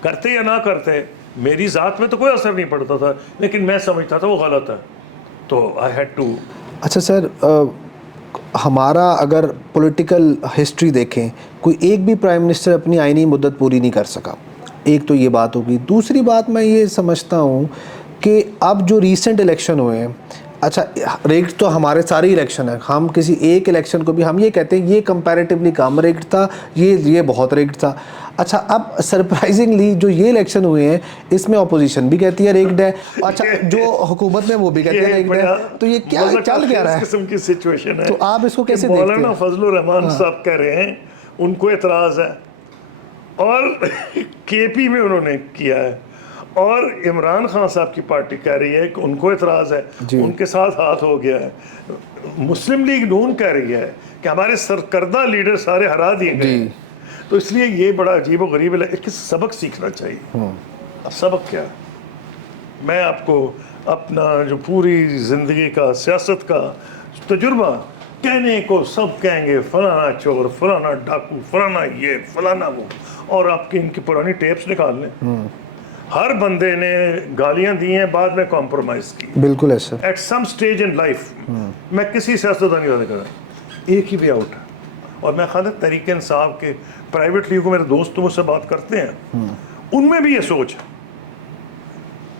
کرتے یا نہ کرتے، میری ذات میں تو کوئی اثر نہیں پڑتا تھا، لیکن میں سمجھتا تھا وہ غلط ہے، تو آئی ہیڈ ٹو. اچھا سر، ہمارا اگر پولیٹیکل ہسٹری دیکھیں، کوئی ایک بھی پرائم منسٹر اپنی آئینی مدت پوری نہیں کر سکا. ایک تو یہ بات ہوگی. دوسری بات میں یہ سمجھتا ہوں کہ اب جو ریسنٹ الیکشن ہوئے ہیں، اچھا ریگڈ تو ہمارے سارے الیکشن ہیں، ہم کسی ایک الیکشن کو بھی ہم یہ کہتے ہیں یہ کمپیریٹیولی کم ریگڈ تھا، یہ بہت ریگڈ تھا. اچھا اب سرپرائزنگلی جو یہ الیکشن ہوئے ہیں اس میں اپوزیشن بھی کہتی ہے ریگڈ ہے، اچھا جو حکومت میں وہ بھی کہتے ہیں ریگڈ ہے. تو یہ کیا چل کیا رہا ہے؟ اس قسم کی سچویشن ہے. تو آپ اس کو کیسے دیکھتے ہیں؟ مولانا فضل الرحمان صاحب کہہ رہے ہیں ان کو اعتراض ہے، اور کے پی میں انہوں نے کیا ہے، اور عمران خان صاحب کی پارٹی کہہ رہی ہے کہ ان کو اعتراض ہے، ان کے ساتھ ہاتھ ہو گیا ہے. مسلم لیگ نون کہہ رہی ہے کہ ہمارے سرکردہ لیڈر سارے ہرا دیے گئے. تو اس لیے یہ بڑا عجیب و غریب ہے. ایک سبق سیکھنا چاہیے. سبق کیا؟ میں آپ کو اپنا جو پوری زندگی کا سیاست کا تجربہ کہنے کو سب کہیں گے فلانا چور، فلانا ڈاکو، فلانا یہ، فلانا وہ، اور آپ کی ان کی پرانی ٹیپس نکال لیں. ہر بندے نے گالیاں دی ہیں، بعد میں کمپرومائز کی. بالکل ہے sir. At some stage in life میں کسی سیاستدان کی بات کر رہا ہوں، ایک ہی وے آؤٹ ہے. اور میں خالد تحریک انصاف کے پرائیویٹلی کو میرے دوست مجھ سے بات کرتے ہیں، ان میں بھی یہ سوچ ہے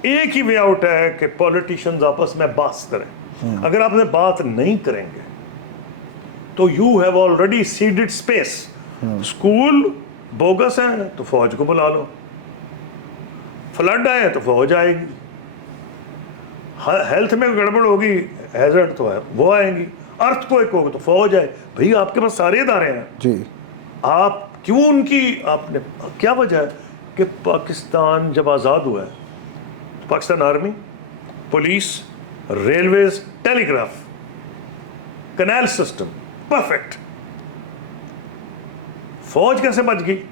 ایک ہی وے آؤٹ ہے کہ پولیٹیشینز آپس میں بحث کریں. اگر آپ نے بات نہیں کریں گے تو you have already seeded space. School bogus ہیں تو فوج کو بلا لو, فلڈ آئے تو فوج آئے گی, ہیلتھ میں گڑبڑ ہوگی ہیزرڈ تو ہے وہ آئیں گی, ارتھ کوئک ہوگا تو فوج آئے. بھئی آپ کے پاس سارے ادارے ہیں جی, آپ کیوں ان کی آپ نے کیا وجہ ہے کہ پاکستان جب آزاد ہوا ہے پاکستان آرمی, پولیس, ریلویز, ٹیلی گراف, کنال سسٹم پرفیکٹ. فوج کیسے بچ گئی؟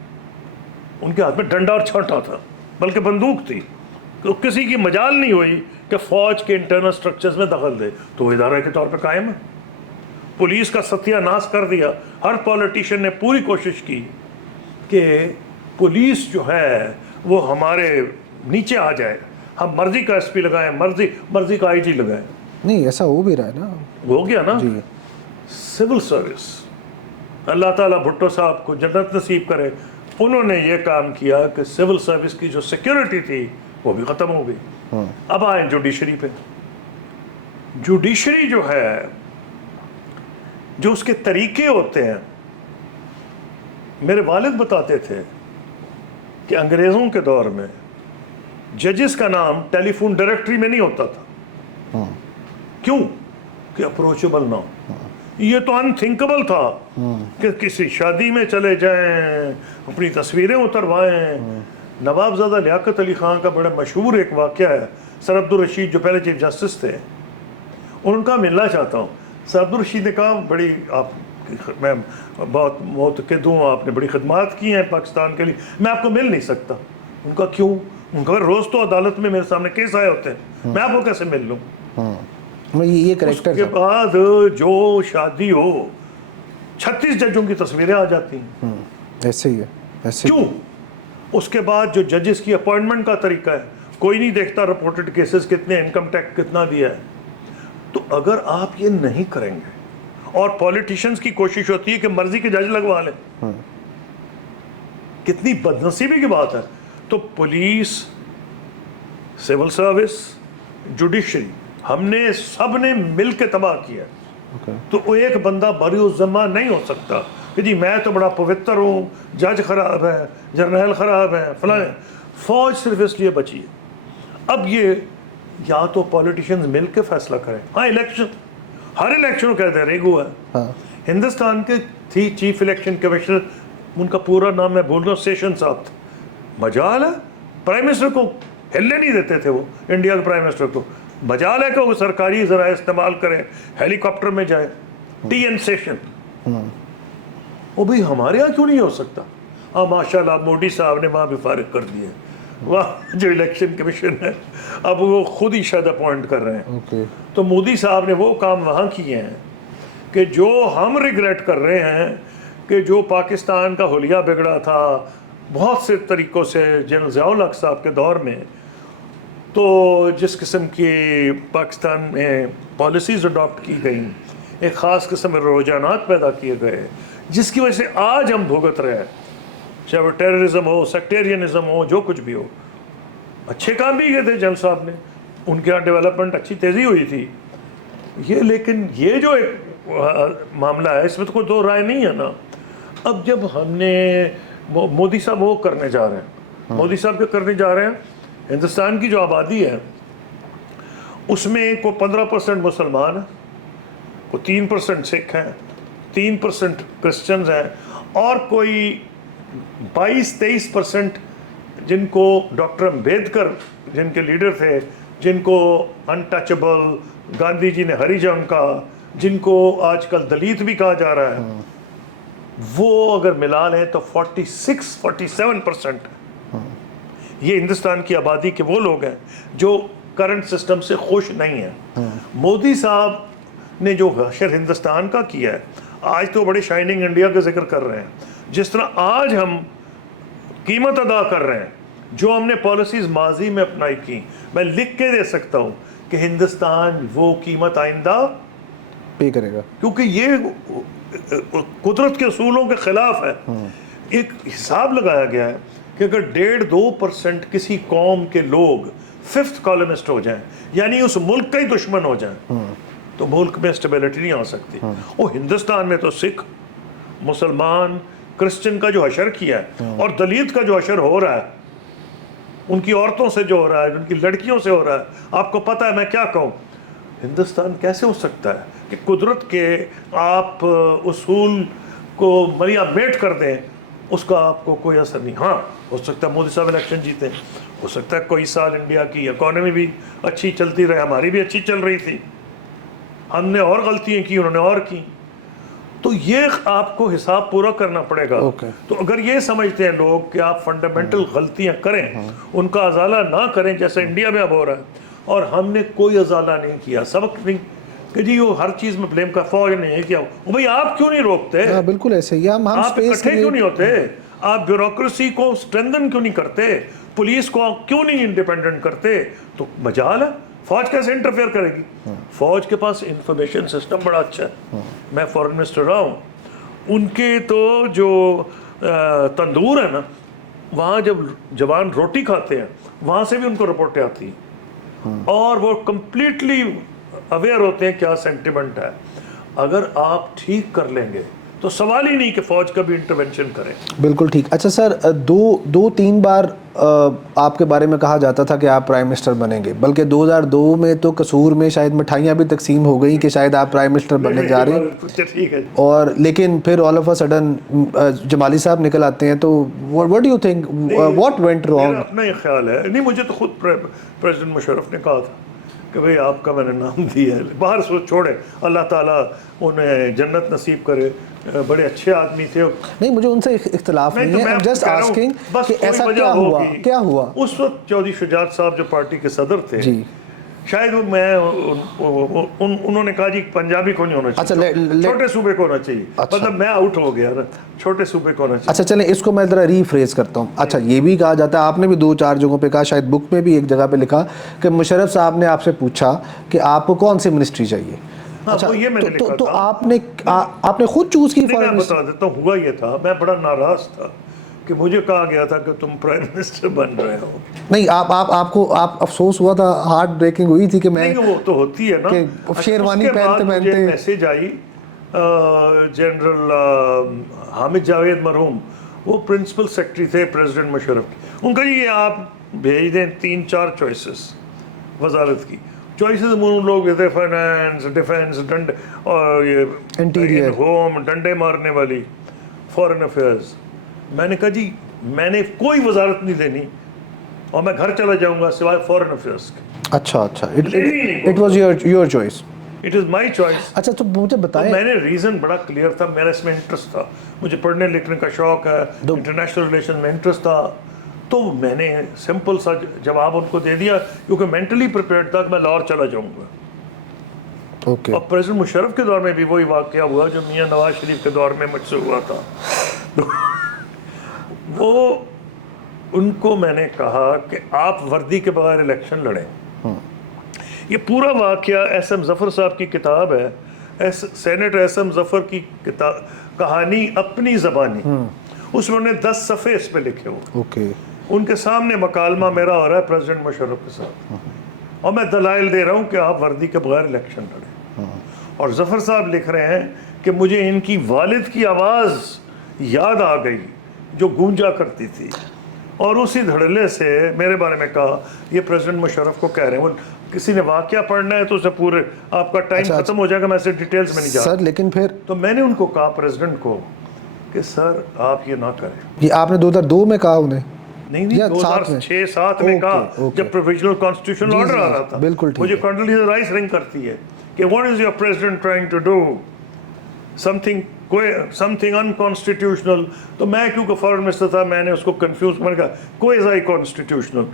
ان کے ہاتھ میں ڈنڈا اور چھانٹا تھا, بلکہ بندوق تھی, تو کسی کی مجال نہیں ہوئی کہ فوج کے انٹرنل سٹرکچرز میں دخل دے, تو وہ ادارے کے طور پہ قائم ہے. پولیس کا ستیہ ناش کر دیا. ہر پولیٹیشین نے پوری کوشش کی کہ پولیس جو ہے وہ ہمارے نیچے آ جائے, ہم مرضی کا ایس پی لگائیں, مرضی کا آئی جی لگائیں. نہیں ایسا ہو بھی رہا ہے نا, ہو گیا نا. جی. سول سروس, اللہ تعالیٰ بھٹو صاحب کو جنت نصیب کرے, انہوں نے یہ کام کیا کہ سول سروس کی جو سیکیورٹی تھی وہ بھی ختم ہو گئی. اب آئیں جوڈیشری پہ. جوڈیشری جو ہے, جو اس کے طریقے ہوتے ہیں, میرے والد بتاتے تھے کہ انگریزوں کے دور میں ججز کا نام ٹیلی فون ڈائریکٹری میں نہیں ہوتا تھا. کیوں؟ کہ اپروچبل نہ ہو. یہ تو انتھنکبل تھا کہ کسی شادی میں چلے جائیں, اپنی تصویریں اتروائیں. نواب زادہ لیاقت علی خان کا بڑا مشہور ایک واقعہ ہے. سر عبدالرشید جو پہلے چیف جسٹس تھے, ان کا ملنا چاہتا ہوں. سر عبدالرشید نے کہا بڑی آپ میں بہت معتقد ہوں, آپ نے بڑی خدمات کی ہیں پاکستان کے لیے, میں آپ کو مل نہیں سکتا. ان کا کیوں؟ ان کا روز تو عدالت میں میرے سامنے کیس آئے ہوتے ہیں, میں آپ کو کیسے مل لوں. یہ اس کریکٹر کے بعد جو شادی ہو 36 ججوں کی تصویریں آ جاتی ہیں. ایسے ہی ہے, ایسے کیوں؟ اس کے بعد جو ججز کی اپوائنٹمنٹ کا طریقہ ہے, کوئی نہیں دیکھتا رپورٹڈ کیسز کتنے, انکم ٹیکس کتنا دیا ہے. تو اگر آپ یہ نہیں کریں گے, اور پولیٹیشنز کی کوشش ہوتی ہے کہ مرضی کے جج لگوا لیں, کتنی بدنصیبی کی بات ہے. تو پولیس, سول سروس, جوڈیشری, ہم نے سب نے مل کے تباہ کیا. تو وہ ایک بندہ بری الذمہ نہیں ہو سکتا کہ جی میں تو بڑا پوتر ہوں, جج خراب ہے, جرنیل خراب ہے, فلاں. فوج صرف اس لیے بچی ہے. اب یہ یا تو پولیٹیشنز مل کے فیصلہ کریں. ہاں الیکشن, ہر الیکشن کہتے ہیں ریگو ہے. ہندوستان کے تھی چیف الیکشن کمیشنر, ان کا پورا نام میں بھول رہا ہوں, سیشن صاحب تھا. مجال ہے پرائم منسٹر کو ہلنے نہیں دیتے تھے وہ, انڈیا کے پرائم منسٹر کو. مجال ہے کہ وہ سرکاری ذرائع استعمال کریں, ہیلی کاپٹر میں جائیں. ٹی این سیشن, وہ بھی ہمارے یہاں کیوں نہیں ہو سکتا؟ ہاں ماشاء اللہ مودی صاحب نے وہاں بھی فارغ کر دیے. وہاں جو الیکشن کمیشن ہے اب وہ خود ہی شاید اپوائنٹ کر رہے ہیں. تو مودی صاحب نے وہ کام وہاں کیے ہیں کہ جو ہم ریگریٹ کر رہے ہیں کہ جو پاکستان کا حلیہ بگڑا تھا بہت سے طریقوں سے جنرل ضیاء الحق صاحب کے دور میں, تو جس قسم کی پاکستان میں پالیسیز اڈاپٹ کی گئیں, ایک خاص قسم کے رجحانات پیدا کیے گئے, جس کی وجہ سے آج ہم بھگت رہے ہیں, چاہے وہ ٹیررزم ہو, سیکٹیرینزم ہو, جو کچھ بھی ہو. اچھے کام بھی کیے تھے جنرل صاحب نے, ان کے یہاں ڈیولپمنٹ اچھی تیزی ہوئی تھی. یہ لیکن یہ جو ایک معاملہ ہے اس میں تو کوئی دو رائے نہیں ہے نا. اب جب ہم نے مودی صاحب وہ کرنے جا رہے ہیں, مودی صاحب کیا کرنے جا رہے ہیں, ہندوستان کی جو آبادی ہے اس میں کوئی 15% مسلمان ہیں, کوئی 3% سکھ ہیں, 3% کرسچنز ہیں, اور کوئی 22-23% جن کو ڈاکٹر امبیڈکر جن کے لیڈر تھے, جن کو انٹچبل گاندھی جی نے ہریجن کہا, جن کو آج کل دلیت بھی کہا جا رہا ہے, وہ اگر ملا لیں تو 46-47%. یہ ہندوستان کی آبادی کے وہ لوگ ہیں جو کرنٹ سسٹم سے خوش نہیں ہیں. مودی صاحب نے جو حشر ہندوستان کا کیا ہے, آج تو بڑے شائننگ انڈیا کا ذکر کر رہے ہیں, جس طرح آج ہم قیمت ادا کر رہے ہیں جو ہم نے پالیسیز ماضی میں اپنائی کی, میں لکھ کے دے سکتا ہوں کہ ہندوستان وہ قیمت آئندہ پے کرے گا, کیونکہ یہ قدرت کے اصولوں کے خلاف ہے. ایک حساب لگایا گیا ہے کہ اگر 1.5-2% کسی قوم کے لوگ 5th کالمسٹ ہو جائیں, یعنی اس ملک کا ہی دشمن ہو جائیں, تو ملک میں اسٹیبلٹی نہیں آ سکتی. وہ ہندوستان میں تو سکھ, مسلمان, کرسچن کا جو حشر کیا ہے, اور دلیت کا جو حشر ہو رہا ہے, ان کی عورتوں سے جو ہو رہا ہے, ان کی لڑکیوں سے ہو رہا ہے, آپ کو پتہ ہے میں کیا کہوں, ہندوستان کیسے ہو سکتا ہے کہ قدرت کے آپ اصول کو مریا میٹ کر دیں, اس کا آپ کو کوئی اثر نہیں. ہاں ہو سکتا ہے مودی صاحب الیکشن جیتے, ہو سکتا ہے کوئی سال انڈیا کی اکانومی بھی اچھی چلتی رہے, ہماری بھی اچھی چل رہی تھی, ہم نے اور غلطیاں کی, انہوں نے اور کی, تو یہ آپ کو حساب پورا کرنا پڑے گا. تو اگر یہ سمجھتے ہیں لوگ کہ آپ فنڈامنٹل غلطیاں کریں, ان کا ازالہ نہ کریں جیسے انڈیا میں اب ہو رہا ہے, اور ہم نے کوئی ازالہ نہیں کیا, سبق نہیں کہ جی وہ ہر چیز میں بلیم کا, فوج نے یہ کیا, بھئی آپ کیوں نہیں روکتے, بالکل ایسے ہی ہم آپ اکٹھے کیوں نہیں ہوتے, آپ بیوروکریسی کو اسٹرینتھن کیوں نہیں کرتے, پولیس کو کیوں نہیں انڈیپینڈنٹ کرتے, تو مجال ہے. فوج کیسے انٹرفیئر کرے گی, فوج کے پاس انفارمیشن سسٹم بڑا اچھا ہے. میں فورن منسٹر رہا ہوں, ان کے تو جو تندور ہے نا, وہاں جب جوان روٹی کھاتے ہیں وہاں سے بھی ان کو رپورٹیں آتی ہیں, اور وہ کمپلیٹلی اویئر ہوتے ہیں کیا سینٹیمنٹ ہے. اگر آپ ٹھیک کر لیں گے تو سوال ہی نہیں کہ فوج کا بھی انٹرونشن کریں. بالکل ٹھیک. اچھا سر, دو تین بار آپ کے بارے میں کہا جاتا تھا کہ آپ پرائم منسٹر بنیں گے, بلکہ 2002 میں تو قصور میں شاید مٹھائیاں بھی تقسیم ہو گئی کہ شاید آپ پرائم منسٹر بننے جا رہے ہیں, اور لیکن پھر آل آف اے سڈن جمالی صاحب نکل آتے ہیں. تو what do you think, what went wrong? اپنا یہ خیال ہے, نہیں مجھے تو خود پریزیڈنٹ مشرف نے کہا تھا کہ بھئی آپ کا میں نے نام دیا ہے, باہر سے چھوڑے, اللہ تعالیٰ انہیں جنت نصیب کرے, بڑے اچھے آدمی تھے. نہیں مجھے ان سے اختلاف نہیں ہے, جسٹ آسکنگ کہ ایسا کیا ہوا. اس وقت چودھری شجاعت صاحب جو پارٹی کے صدر تھے, شاید انہوں نے کہا جی پنجابی کو نہیں ہونا چاہیے, چھوٹے صوبے کو ہونا چاہیے, مطلب میں آؤٹ ہو گیا نا, چھوٹے صوبے کو ہونا چاہیے. اچھا چلیں اس کو میں ذرا ری فریز کرتا ہوں. اچھا یہ بھی کہا جاتا ہے, آپ نے بھی 2-4 جگہوں پہ کہا, شاید بک میں بھی ایک جگہ پہ لکھا کہ مشرف صاحب نے آپ سے پوچھا کہ آپ کو کون سی منسٹری چاہیے. اچھا تو آپ نے خود چوز کی. میں بتا دیتا ہوں, ہوا یہ تھا, میں بڑا ناراض تھا کہ مجھے کہا گیا تھا کہ تم پرائم منسٹر بن رہے ہو. نہیں آپ کو افسوس ہوا تھا, ہارٹ بریکنگ ہوئی تھی کہ میں, وہ تو ہوتی ہے نا, شیروانی پہنتے میسج آئی جنرل حامد جاوید مرحوم, وہ پرنسپل سیکرٹری تھے پریزیڈنٹ مشرف کے, ان کا یہ آپ بھیج دیں 3-4 چوائسز وزارت کی. چوائسز لوگ تھے فائنانس, ڈیفینس, اور یہ انٹیریئر, ہوم, ڈنڈے مارنے والی, فورن افیئرز. میں نے کہا جی میں نے کوئی وزارت نہیں دینی, اور میں گھر چلا جاؤں گا سوائے فورن افیئرس کے. اچھا it was your choice. It is my choice. اچھا تو مجھے بتائیں. میں نے ریزن بڑا کلیئر تھا, میرا اس میں انٹرسٹ تھا, مجھے پڑھنے لکھنے کا شوق ہے, انٹرنیشنل ریلیشن میں انٹرسٹ تھا, تو میں نے سمپل سا جواب ان کو دے دیا, کیونکہ مینٹلی پریپیئرڈ تھا کہ میں لاہور چلا جاؤں گا. اور پریزیڈنٹ مشرف کے دور میں بھی وہی واقعہ ہوا جو میاں نواز شریف کے دور میں مجھ سے ہوا تھا. وہ ان کو میں نے کہا کہ آپ وردی کے بغیر الیکشن لڑیں. یہ پورا واقعہ ایس ایم ظفر صاحب کی کتاب ہے, سینیٹر ایس ایم ظفر کی کہانی اپنی زبانی, اس میں انہوں نے 10 صفحے اس پہ لکھے ہوئے. ان کے سامنے مکالمہ میرا ہو رہا ہے پریزیڈنٹ مشرف کے ساتھ, اور میں دلائل دے رہا ہوں کہ آپ وردی کے بغیر الیکشن لڑیں. اور ظفر صاحب لکھ رہے ہیں کہ مجھے ان کی والد کی آواز یاد آ گئی جو گونجا کرتی تھی, اور اسی دھڑلے سے میرے بارے میں کہا یہ پریزیڈنٹ مشرف کو کہہ رہے ہیں. کسی نے واقعہ پڑھنا ہے تو اسے پورے آپ کا ٹائم ختم ہو جائے گا, میں سے ڈیٹیلز میں نہیں جا سر. لیکن پھر تو میں نے ان کو کہا پریزیڈنٹ کو کہ سر آپ یہ نہ کریں. یہ آپ نے 2002 میں کہا انہیں؟ نہیں 2006-7 میں کہا جب پروویژنل کانسٹیٹیوشن آرڈر آ رہا تھا. مجھے کنڈولیزا رائس رنگ کرتی ہے کہ what is your president trying to do something unconstitutional. تو میں کیونکہ فارن منسٹر تھا میں نے اس کو کنفیوز, میں نے کہا quasi constitutional,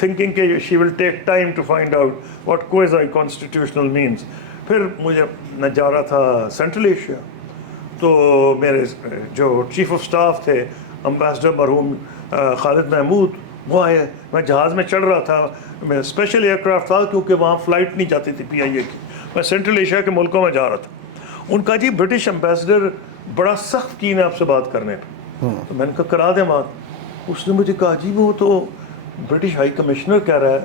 thinking کہ she will take time to find out what quasi constitutional means. پھر میں جا رہا تھا سینٹرل ایشیا, تو میرے جو چیف آف سٹاف تھے امبیسڈر مرحوم خالد محمود, وہ آئے, میں جہاز میں چڑھ رہا تھا, میں اسپیشل ایئر کرافٹ تھا کیونکہ وہاں فلائٹ نہیں جاتی تھی PIA کی, میں سینٹرل ایشیا کے ملکوں میں جا رہا تھا. ان کا جی برٹش امبیسڈر بڑا سخت کین ہے آپ سے بات کرنے پہ, تو میں نے کہا کرا دیں بات. اس نے مجھے کہا جی وہ تو برٹش ہائی کمشنر کہہ رہا ہے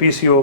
PCO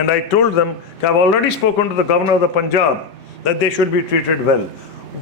And I told them that I've already spoken to the governor of the Punjab that they should be treated well.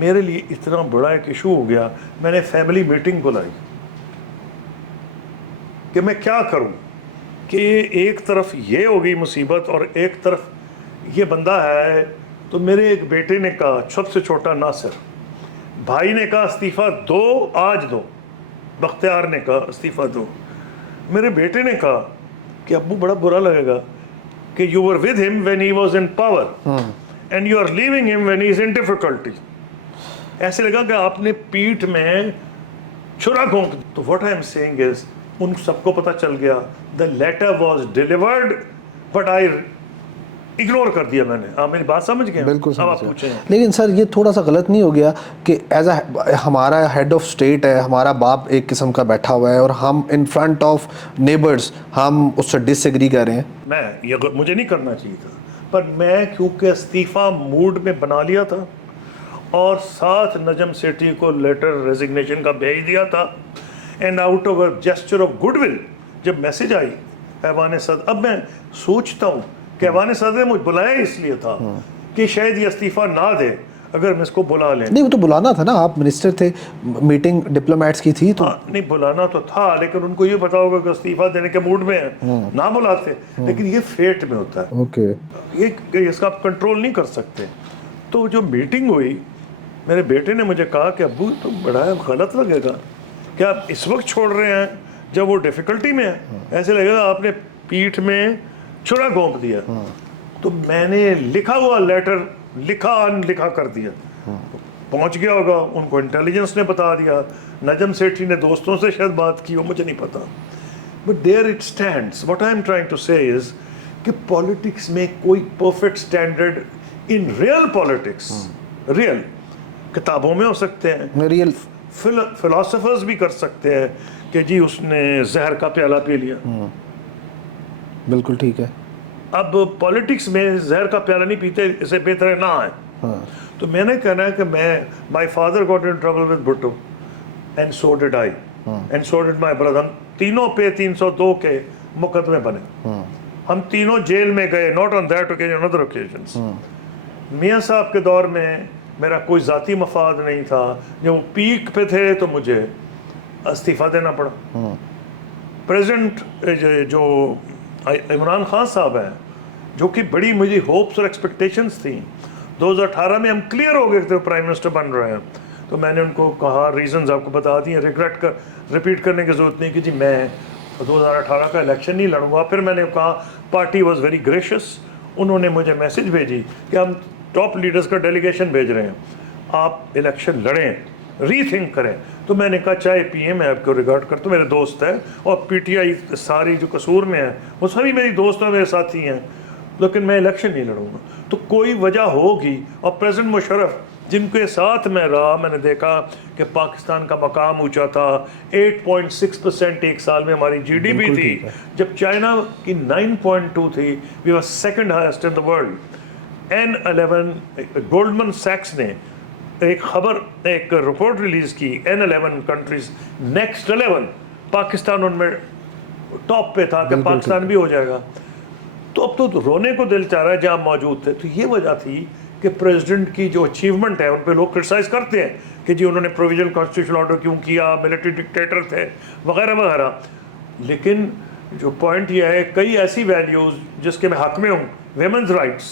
میرے لیے اتنا بڑا ایک ایشو ہو گیا, میں نے فیملی میٹنگ بلائی کہ میں کیا کروں, کہ ایک طرف یہ ہوگی مصیبت اور ایک طرف یہ بندہ ہے. تو میرے ایک بیٹے نے کہا, سب سے چھوٹا ناصر بھائی نے کہا استعفیٰ دو, آج دو. بختیار نے کہا استعفیٰ دو. میرے بیٹے نے کہا کہ ابو بڑا برا لگے گا کہ you were with him when he was in power and you are leaving him when he is in difficulty. ایسے لگا کہ آپ نے پیٹھ میں چھرا گھونپ. تو what I am saying is ان سب کو پتہ چل گیا, the letter was delivered but I ignore کر دیا میں نے. آپ میری بات سمجھ گئے؟ بالکل اب آپ سمجھ پوچھیں. گیا. لیکن سر یہ تھوڑا سا غلط نہیں ہو گیا کہ ایز اے ہمارا ہیڈ آف اسٹیٹ ہے, ہمارا باپ ایک قسم کا بیٹھا ہوا ہے اور ہم ان فرنٹ آف نیبرز ہم اس سے ڈس ایگری کر رہے ہیں؟ میں یہ مجھے نہیں کرنا چاہیے تھا, پر میں کیونکہ استعفیٰ موڈ میں بنا لیا تھا اور ساتھ نجم سیٹھی کو لیٹر ریزگنیشن کا بھیج دیا تھا, and out of a gesture of good will جب میسج آئی ایوان صدر, اب میں سوچتا ہوں کہ ایوان صدر نے مجھے بلایا اس لیے تھا کہ شاید یہ استعفیٰ نہ دے اگر میں اس کو بلا لیں. نہیں وہ تو بلانا تھا نا, آپ منسٹر تھے, میٹنگ ڈپلومیٹس کی تھی تو نہیں بلانا تو تھا, لیکن ان کو یہ پتا ہوگا کہ استعفیٰ دینے کے موڈ میں ہیں, نہ بلاتے. لیکن یہ فیٹ میں ہوتا ہے, اوکے, یہ اس کا آپ کنٹرول نہیں کر سکتے. تو جو میٹنگ ہوئی, میرے بیٹے نے مجھے کہا کہ ابو تو بڑا غلط لگے گا کہ آپ اس وقت چھوڑ رہے ہیں جب وہ ڈیفیکلٹی میں ہے, ایسے لگے گا آپ نے پیٹھ میں چھرا گھونپ دیا. تو میں نے لکھا ہوا لیٹر لکھا ان لکھا کر دیا, پہنچ گیا ہوگا ان کو, انٹیلیجنس نے بتا دیا, نجم سیٹھی نے دوستوں سے شاید بات کی ہو, مجھے نہیں پتا. But there it stands. What I am trying to say is کہ پالیٹکس میں کوئی perfect standard in real politics, real کتابوں میں ہو سکتے ہیں, ریئل فلاسفرز بھی کر سکتے ہیں کہ جی اس نے زہر کا پیالہ پی لیا. بالکل ٹھیک ہے. اب پالیٹکس میں زہر کا پیالہ نہیں پیتے, اسے بہتر ہے نہ آئے. تو میں نے کہنا ہے کہ میں my father got in trouble with Bhutto and so did I and so did my brother. ہم تینوں پہ 302 کے مقدمے بنے, ہم تینوں جیل میں گئے, not on that occasion, other occasions. میاں صاحب کے دور میں میرا کوئی ذاتی مفاد نہیں تھا, جب وہ پیک پہ تھے تو مجھے استعفیٰ دینا پڑا. پریزیڈنٹ جو عمران خان صاحب ہیں, جو کہ بڑی مجھے ہوپس اور ایکسپیکٹیشنس تھیں, 2018 میں ہم کلیئر ہو گئے تھے پرائم منسٹر بن رہے ہیں, تو میں نے ان کو کہا, ریزنز آپ کو بتا دی ہیں, ریپیٹ کرنے کی ضرورت نہیں کہ جی میں 2018 کا الیکشن نہیں لڑوں گا. پھر میں نے کہا, پارٹی واز ویری گریشیس, انہوں نے مجھے میسج بھیجی کہ ہم ٹاپ لیڈرز کا ڈیلیگیشن بھیج رہے ہیں, آپ الیکشن لڑیں, ری تھنک کریں. تو میں نے کہا چاہے پی ایم, میں آپ کو ریگارڈ کرتا ہوں, میرے دوست ہیں, اور پی ٹی آئی ساری جو قصور میں ہیں وہ سبھی میری دوست ہیں, میرے ساتھی ہیں, لیکن میں الیکشن نہیں لڑوں گا. تو کوئی وجہ ہوگی. اور پریزیڈنٹ مشرف جن کے ساتھ میں رہا, میں نے دیکھا کہ پاکستان کا مقام اونچا تھا, 8.6% ایک سال میں ہماری جی ڈی پی تھی, جب چائنا کی 9.2 تھی. We are second highest in the world. N11 Goldman سیکس نے ایک خبر, ایک رپورٹ ریلیز کی, N11 کنٹریز, نیکسٹ 11 پاکستان ان میں ٹاپ پہ تھا کہ پاکستان بھی ہو جائے گا. تو اب تو رونے کو دل چاہ رہا ہے جہاں موجود تھے. تو یہ وجہ تھی کہ پریزیڈنٹ کی جو اچیومنٹ ہے ان پہ لوگ کرٹیسائز کرتے ہیں کہ جی انہوں نے پروویژنل کانسٹیٹیوشنل آرڈر کیوں کیا, ملٹری ڈکٹیٹر تھے وغیرہ وغیرہ. لیکن جو پوائنٹ یہ ہے, کئی ایسی ویلیوز جس کے میں حق میں ہوں, ویمنز رائٹس,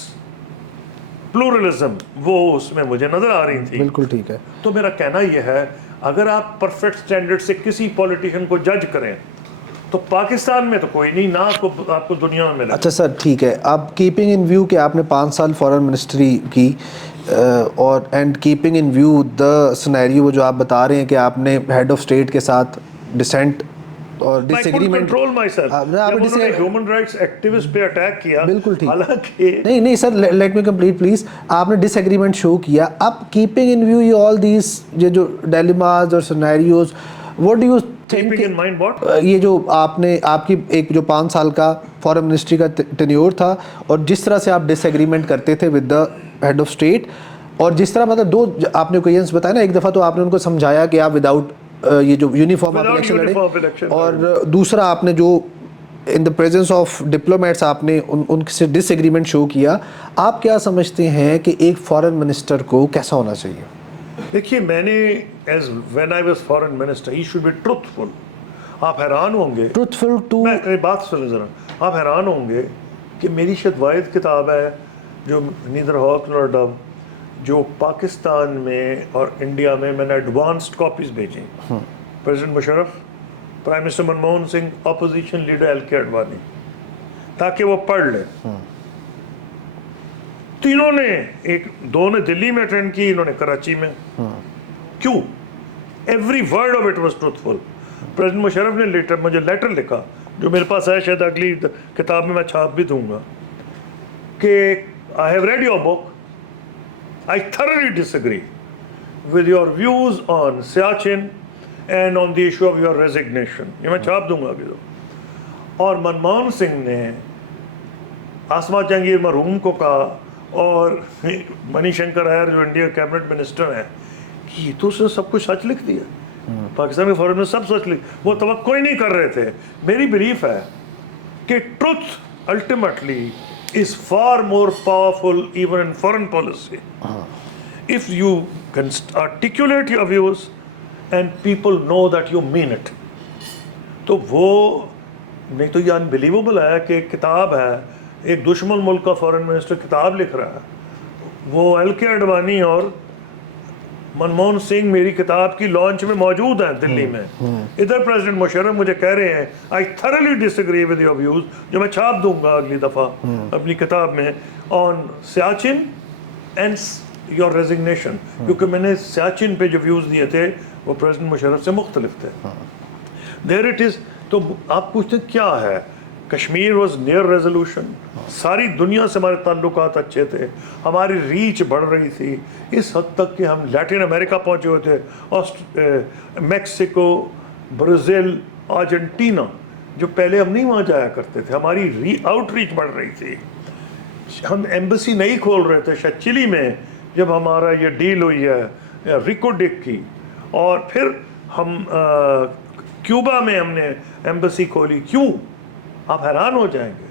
پلورلزم, وہ اس میں مجھے نظر آ رہی تھی. بالکل ٹھیک ہے. تو میرا کہنا یہ ہے, اگر آپ پرفیکٹ سٹینڈرڈ سے کسی پولیٹیشین کو جج کریں تو پاکستان میں تو کوئی نہیں, نہ آپ کو دنیا میں ملے. اچھا سر ٹھیک ہے. اب کیپنگ ان ویو کہ آپ نے 5 سال فارن منسٹری کی, اور and keeping in view the scenario جو آپ بتا رہے ہیں کہ آپ نے ہیڈ آف اسٹیٹ کے ساتھ ڈسینٹ اور ڈس ایگریمنٹ, ہیومن رائٹس ایکٹیوسٹ پہ اٹیک کیا. بالکل ٹھیک. حالانکہ نہیں سر, لیٹ می کمپلیٹ پلیز. آپ نے ڈس ایگریمنٹ شو کیا. اب کیپنگ ان ویو یہ آل دیز جو ڈیلیماز اور scenarios, what do you think, یہ جو آپ نے, آپ کی ایک جو 5 سال کا فارن منسٹری کا ٹینیور تھا, اور جس طرح سے آپ ڈس ایگریمنٹ کرتے تھے with the head of state, اور جس طرح مطلب 2 آپ نے اوکیزنس بتایا نا, ایک دفعہ تو آپ نے ان کو سمجھایا کہ آپ وداؤٹ یہ جو یونیفارم الیکشن لڑیں, اور دوسرا آپ نے جو ان دا پریزنس آف ڈپلومیٹس آپ نے ان سے ڈس ایگریمنٹ شو کیا. آپ کیا سمجھتے ہیں کہ ایک فارن منسٹر کو کیسا ہونا چاہیے؟ دیکھیے میں نے as when I was foreign minister he should be truthful. آپ حیران ہوں گے, ٹروتھفل ٹو, میں بات سنیں ذرا, آپ حیران ہوں گے کہ میری شاید واحد کتاب ہے جو نیدر ہاک نور ڈو جو پاکستان میں اور انڈیا میں نے ایڈوانسڈ کاپیز بھیجیں. President Musharraf, prime minister Manmohan Singh, opposition leader L کے اڈوانی, تاکہ وہ پڑھ لیں. تینوں نے, دو نے دلی میں اٹینڈ کی, انہوں نے کراچی میں. کیوں؟ Every word of it was truthful. President Musharraf نے مجھے لیٹر لکھا جو میرے پاس ہے, شاید اگلی کتاب میں چھاپ بھی دوں گا, کہ I have read your book. I thoroughly disagree with your views on Siachen and on the issue of your resignation. یہ میں چھاپ دوں گا ابھی تو. اور منموہن سنگھ نے آسما جہانگیر مرحوم کو کہا, اور منی شنکر ایئر جو انڈیا کیبنٹ منسٹر ہیں, کہ یہ تو اس نے سب کچھ سچ لکھ دیا. پاکستان کے فورن میں سب سچ لکھ, وہ توقع ہی نہیں کر رہے تھے. میری بلیف ہے کہ truth ultimately is far more powerful even in foreign policy. If you can articulate your views and people know that you mean it. تو وہ نہیں تو یہ unbelievable ہے کہ ایک کتاب ہے, ایک دشمن ملک کا فورن منسٹر کتاب لکھ رہا ہے. وہ ایل کے اڈوانی اور منموہن سنگھ میری کتاب کی لانچ میں موجود ہیں دلی میں. ادھر پریزیڈنٹ مشرف مجھے کہہ رہے ہیں I thoroughly disagree with your views, جو میں چھاپ دوں گا اگلی دفعہ اپنی کتاب میں, on Siachen and your resignation, کیونکہ میں نے سیاچن پہ جو ویوز دیے تھے وہ پریزیڈنٹ مشرف سے مختلف تھے. There it is. تو آپ پوچھتے کیا ہے, کشمیر واز نیئر ریزولوشن, ساری دنیا سے ہمارے تعلقات اچھے تھے, ہماری ریچ بڑھ رہی تھی اس حد تک کہ ہم لیٹن امریکہ پہنچے ہوئے تھے, میکسیکو, برازیل, ارجنٹینا, جو پہلے ہم نہیں وہاں جایا کرتے تھے. ہماری آؤٹ ریچ بڑھ رہی تھی. ہم ایمبیسی نہیں کھول رہے تھے. شاید چلی میں جب ہمارا یہ ڈیل ہوئی ہے ریکو ڈک کی, اور پھر ہم کیوبا میں ہم نے ایمبیسی کھولی. کیوں؟ آپ حیران ہو جائیں گے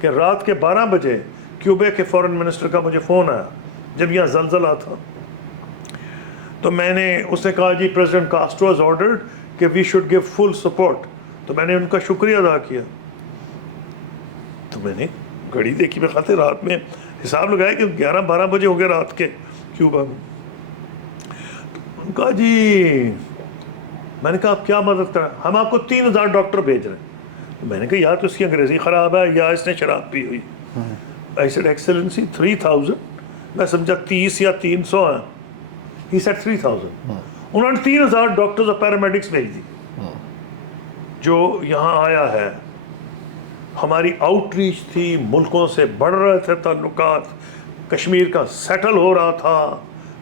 کہ رات کے 12 بجے کیوبے کے فورن منسٹر کا مجھے فون آیا جب یہاں زلزلہ تھا. تو میں نے, اس نے کہا جی پریزیڈنٹ کاسٹرو ہیز آرڈرڈ کہ we should give full support. تو میں نے ان کا شکریہ ادا کیا. تو میں نے گھڑی دیکھی, میں خاطر رات میں حساب لگایا کہ 11-12 بجے ہو گئے رات کے کیوبا میں. ان کا جی, میں نے کہا آپ کیا مدد کریں؟ ہم آپ کو 3000 ڈاکٹر بھیج رہے ہیں. میں نے کہا یا تو اس کی انگریزی خراب ہے یا اس نے شراب پی ہوئی. I said excellency 3000. میں سمجھا 30 یا 300 ہیں. He said 3000. انہوں نے 3000 ڈاکٹرز اور پیرامیڈکس بھیج دی جو یہاں آیا ہے. ہماری آؤٹ ریچ تھی, ملکوں سے بڑھ رہے تھے تعلقات, کشمیر کا سیٹل ہو رہا تھا.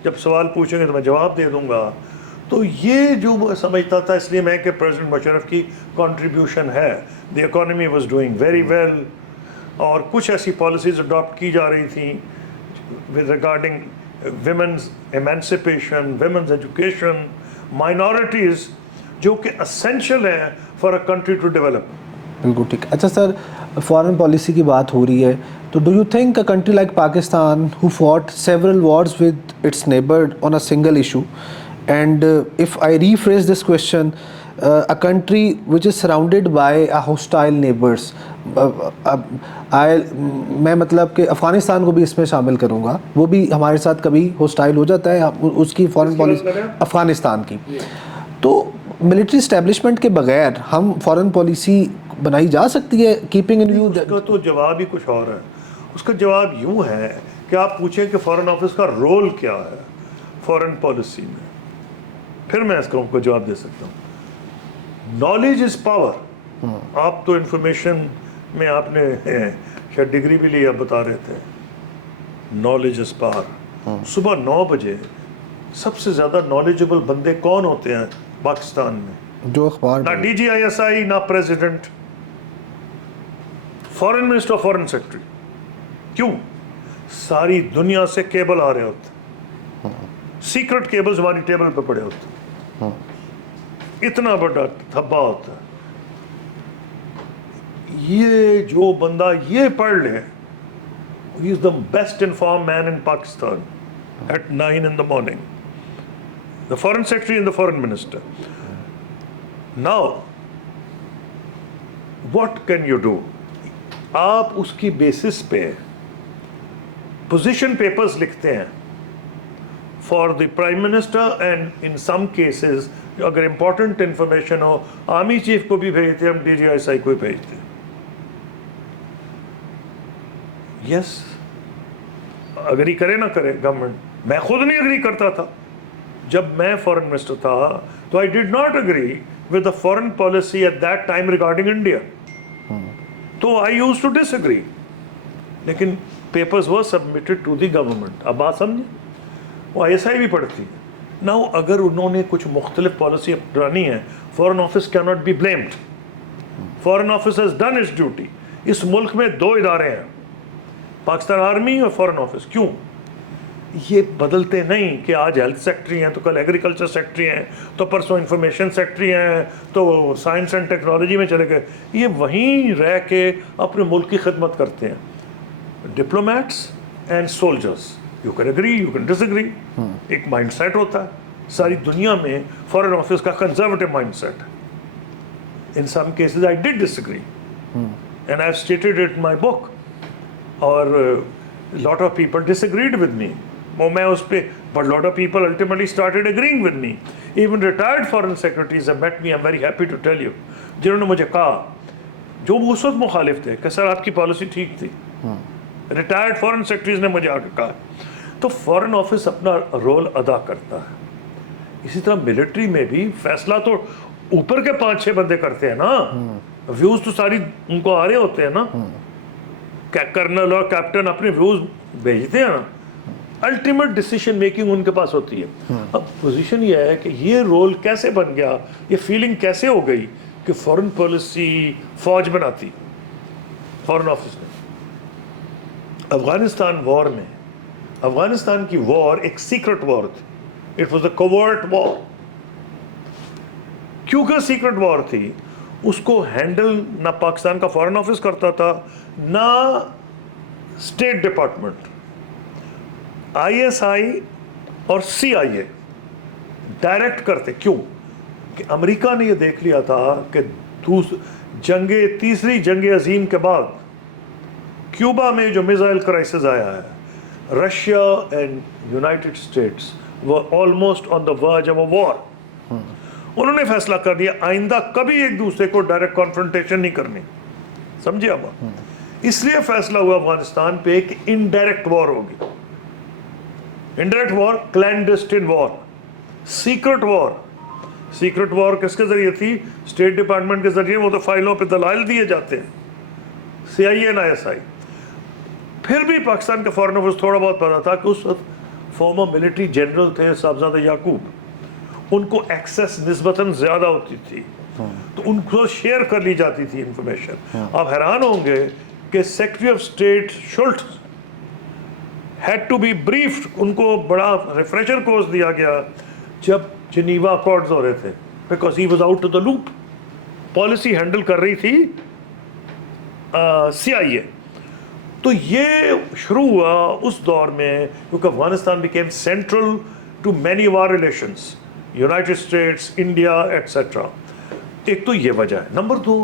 جب سوال پوچھیں گے تو میں جواب دے دوں گا. تو یہ جو میں سمجھتا تھا, اس لیے میں کہ پریزیڈنٹ مشرف کی کنٹریبیوشن ہے. The economy was doing very well, اور کچھ ایسی پالیسیز اڈاپٹ کی جا رہی تھیں with regarding women's emancipation, women's education, minorities, جو کہ اسینشیل ہیں for a country to develop. بالکل ٹھیک. اچھا سر, فارن پالیسی کی بات ہو رہی ہے, تو do you think a country like Pakistan who fought several wars with its neighbour on a single issue, and if I rephrase this question, a country which is surrounded by a hostile neighbors, میں مطلب کہ افغانستان کو بھی اس میں شامل کروں گا, وہ بھی ہمارے ساتھ کبھی ہوسٹائل ہو جاتا ہے, اس کی فارن پالیسی افغانستان کی. تو ملٹری اسٹیبلشمنٹ کے بغیر ہم فارن پالیسی بنائی جا سکتی ہے کیپنگ ان ویو؟ اس کا تو جواب ہی کچھ اور ہے. اس کا جواب یوں ہے کہ آپ پوچھیں کہ فارن آفس کا رول کیا ہے فارن پالیسی میں, پھر میں اس کو جواب دے سکتا ہوں. Knowledge is power. آپ تو انفارمیشن میں آپ نے شاید ڈگری بھی لی, آپ بتا رہے تھے نالج از پاور. صبح 9 بجے سب سے زیادہ نالجبل بندے کون ہوتے ہیں پاکستان میں؟ جو اخبار, نہ D G I S I, نہ president, foreign minister, foreign secretary. کیوں؟ ساری دنیا سے کیبل آ رہے ہوتے, سیکرٹ کیبلز ہماری ٹیبل پہ پڑے ہوتے, اتنا بڑا دھبا ہوتا ہے. یہ جو بندہ یہ پڑھ لے, he is the best informed man in Pakistan at 9 in the morning. the foreign secretary and the foreign minister. Now, what can you do? آپ اس کی بیسس پہ پوزیشن پیپرز لکھتے ہیں for the prime minister and in some cases اگر important information ہو army chief کو بھی بھیجتے ہیں, ہم ڈی جی ایس آئی کو بھی بھیجتے ہیں. یس اگری کرے نہ کرے گورنمنٹ, میں خود نہیں اگری کرتا تھا جب میں فارن منسٹر تھا, تو I did not agree with the foreign policy at that time regarding India, تو I use to disagree, لیکن papers were submitted to the government. اب بات سمجھیں, وہ آئی ایس آئی بھی پڑھتی ہے. ناؤ اگر انہوں نے کچھ مختلف پالیسی اپنانی ہے, فارن آفس کی not be blamed. Foreign office has done its duty. اس ملک میں 2 ادارے ہیں, پاکستان آرمی اور فارن آفس. کیوں یہ بدلتے نہیں کہ آج ہیلتھ سیکٹری ہیں تو کل ایگریکلچر سیکٹری ہیں تو پرسوں انفارمیشن سیکٹری ہیں تو سائنس اینڈ ٹیکنالوجی میں چلے گئے. یہ وہیں رہ کے اپنے ملک کی خدمت کرتے ہیں. Diplomats and soldiers, you can agree you can disagree. ایک مائنڈ سیٹ ہوتا ہے. ساری دنیا میں فارن آفس کا conservative mindset. In some cases I did disagree and I have stated it in my book, اور lot of people disagreed with me. میں اس پہ but lot of people ultimately started agreeing with me. Even retired foreign secretaries have met me, I'm very happy to tell you, جنہوں نے مجھے کہا, جو اس وقت مخالف تھے, کہ سر آپ کی پالیسی ٹھیک تھی. ریٹائرڈ فارن سیکرٹریز نے مجھے آ کے کہا. تو فارن آفس اپنا رول ادا کرتا ہے. اسی طرح ملٹری میں بھی فیصلہ تو اوپر کے 5-6 بندے کرتے ہیں نا, ویوز تو ساری ان کو آ رہے ہوتے ہیں نا, کرنل اور کیپٹن اپنے ویوز بھیجتے ہیں نا, الٹیمیٹ ڈیسیشن میکنگ ان کے پاس ہوتی ہے. اب پوزیشن یہ ہے کہ یہ رول کیسے بن گیا, یہ فیلنگ کیسے ہو گئی کہ فارن پالیسی فوج بناتی فارن آفس نے. افغانستان وار میں, افغانستان کی وار ایک سیکرٹ وار تھی. اٹ واز اے کوورٹ وار. کیونکہ سیکرٹ وار تھی, اس کو ہینڈل نہ پاکستان کا فارن آفس کرتا تھا نہ state department. I S I اور سی آئی اے ڈائریکٹ کرتے. کیوں کہ امریکہ نے یہ دیکھ لیا تھا کہ تیسری جنگ عظیم کے بعد کیوبا میں جو میزائل کرائسس آیا ہے, Russia and United States were almost on the verge of a war. انہوں نے فیصلہ کر دیا آئندہ کبھی ایک دوسرے کو ڈائریکٹ کانفرنٹیشن نہیں کرنی. سمجھے اب, اس لیے فیصلہ ہوا افغانستان پہ کہ انڈائریکٹ وار ہوگی. انڈائریکٹ وار, کلینڈسٹن وار, سیکرٹ وار. سیکرٹ وار کس کے ذریعے تھی؟ اسٹیٹ ڈپارٹمنٹ کے ذریعے. وہ تو فائلوں پہ دلائل دیے جاتے ہیں, سی آئی اے اینڈ آئی ایس آئی. پھر بھی پاکستان کا فارن آفس تھوڑا بہت پتا تھا کہ اس وقت فارمر ملٹری جنرل تھے صاحبزادہ یعقوب, ان کو ایکسیس نسبتاً زیادہ ہوتی تھی, تو ان کو شیئر کر لی جاتی تھی انفارمیشن. آپ حیران ہوں گے کہ secretary of state Shultz had to be briefed, ان کو بڑا ریفریشر کورس دیا گیا جب جنیوا اکارڈز ہو رہے تھے, because he was out to the loop. Policy handle کر رہی تھی سی آئی اے. تو یہ شروع ہوا اس دور میں کیونکہ Afghanistan became central to many of our relations, United States, India etcetera. ایک تو یہ وجہ ہے. نمبر 2,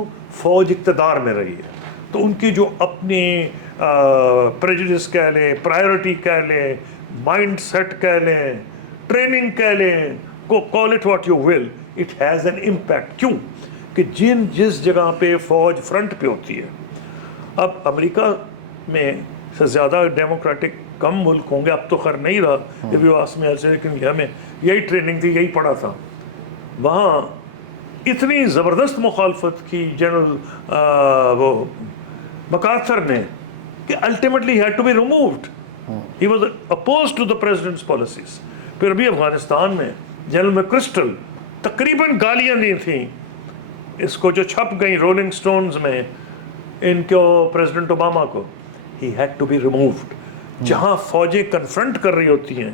فوج اقتدار میں رہی ہے, تو ان کی جو اپنی پریجڈس کہہ لیں, پرائیورٹی کہہ لیں, مائنڈ سیٹ کہہ لیں, ٹریننگ کہہ لیں, call it what you will, it has an impact. کیوں کہ جس جگہ پہ فوج فرنٹ پہ ہوتی ہے. اب امریکہ میں سے زیادہ ڈیموکریٹک کم ملک ہوں گے, اب تو خیر نہیں رہا, لیکن ہمیں یہی ٹریننگ تھی, یہی پڑھا تھا. وہاں اتنی زبردست مخالفت کی جنرل وہ مکارتھر نے کہ ultimately had to be removed. He was opposed to the president's policies. پھر بھی افغانستان میں جنرل میکرسٹل تقریباً گالیاں دی تھیں اس کو, جو چھپ گئیں رولنگ سٹونز میں, ان کو پریزیڈنٹ اوباما کو. He had to be removed. جہاں فوجیں کنفرنٹ کر رہی ہوتی ہیں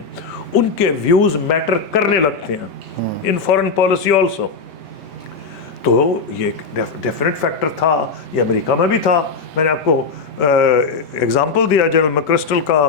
ان کے ویوز میٹر کرنے لگتے ہیں ان فارن پالیسی آلسو. تو یہ ڈیفینیٹ فیکٹر تھا. یہ امریکہ میں بھی تھا. میں نے آپ کو ایگزامپل دیا جنرل میکرسٹل کا,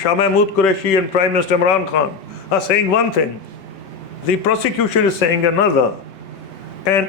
Shah Mahmood Qureshi and Prime Minister Imran Khan are saying one thing, the prosecution is saying another, and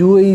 UAE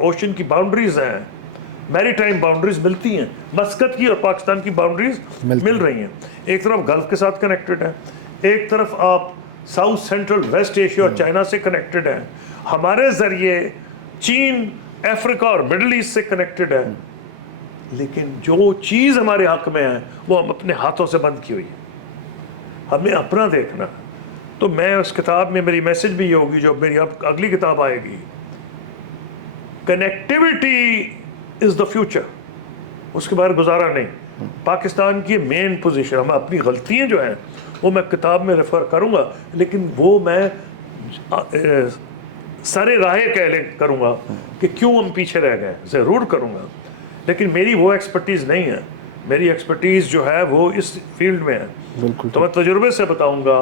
ocean کی باؤنڈریز ہیں، میری ٹائم باؤنڈریز ملتی ہیں، مسقط کی اور پاکستان کی باؤنڈریز مل رہی ہیں. ایک طرف گلف کے ساتھ کنیکٹڈ ہیں، ایک طرف آپ ساؤتھ سینٹرل ویسٹ ایشیا اور چائنا سے کنیکٹڈ ہیں، ہمارے ذریعے چین، افریقہ اور مڈل ایسٹ سے کنیکٹڈ ہے. لیکن جو چیز ہمارے حق میں ہے وہ ہم اپنے ہاتھوں سے بند کی ہوئی ہے. ہمیں اپنا دیکھنا. تو میں اس کتاب میں میری میسج بھی یہ ہوگی، جو میری اب اگلی کتاب آئے گی، کنیکٹیوٹی از دا فیوچر، اس کے باہر گزارا نہیں. پاکستان کی مین پوزیشن، ہم اپنی غلطیاں جو ہیں وہ میں کتاب میں ریفر کروں گا، لیکن وہ میں سارے راہ کروں گا کہ کیوں ہم پیچھے رہ گئے، ضرور کروں گا. لیکن میری وہ ایکسپرٹیز نہیں ہے. میری ایکسپرٹیز جو ہے وہ اس فیلڈ میں ہے. تو میں تجربے سے بتاؤں گا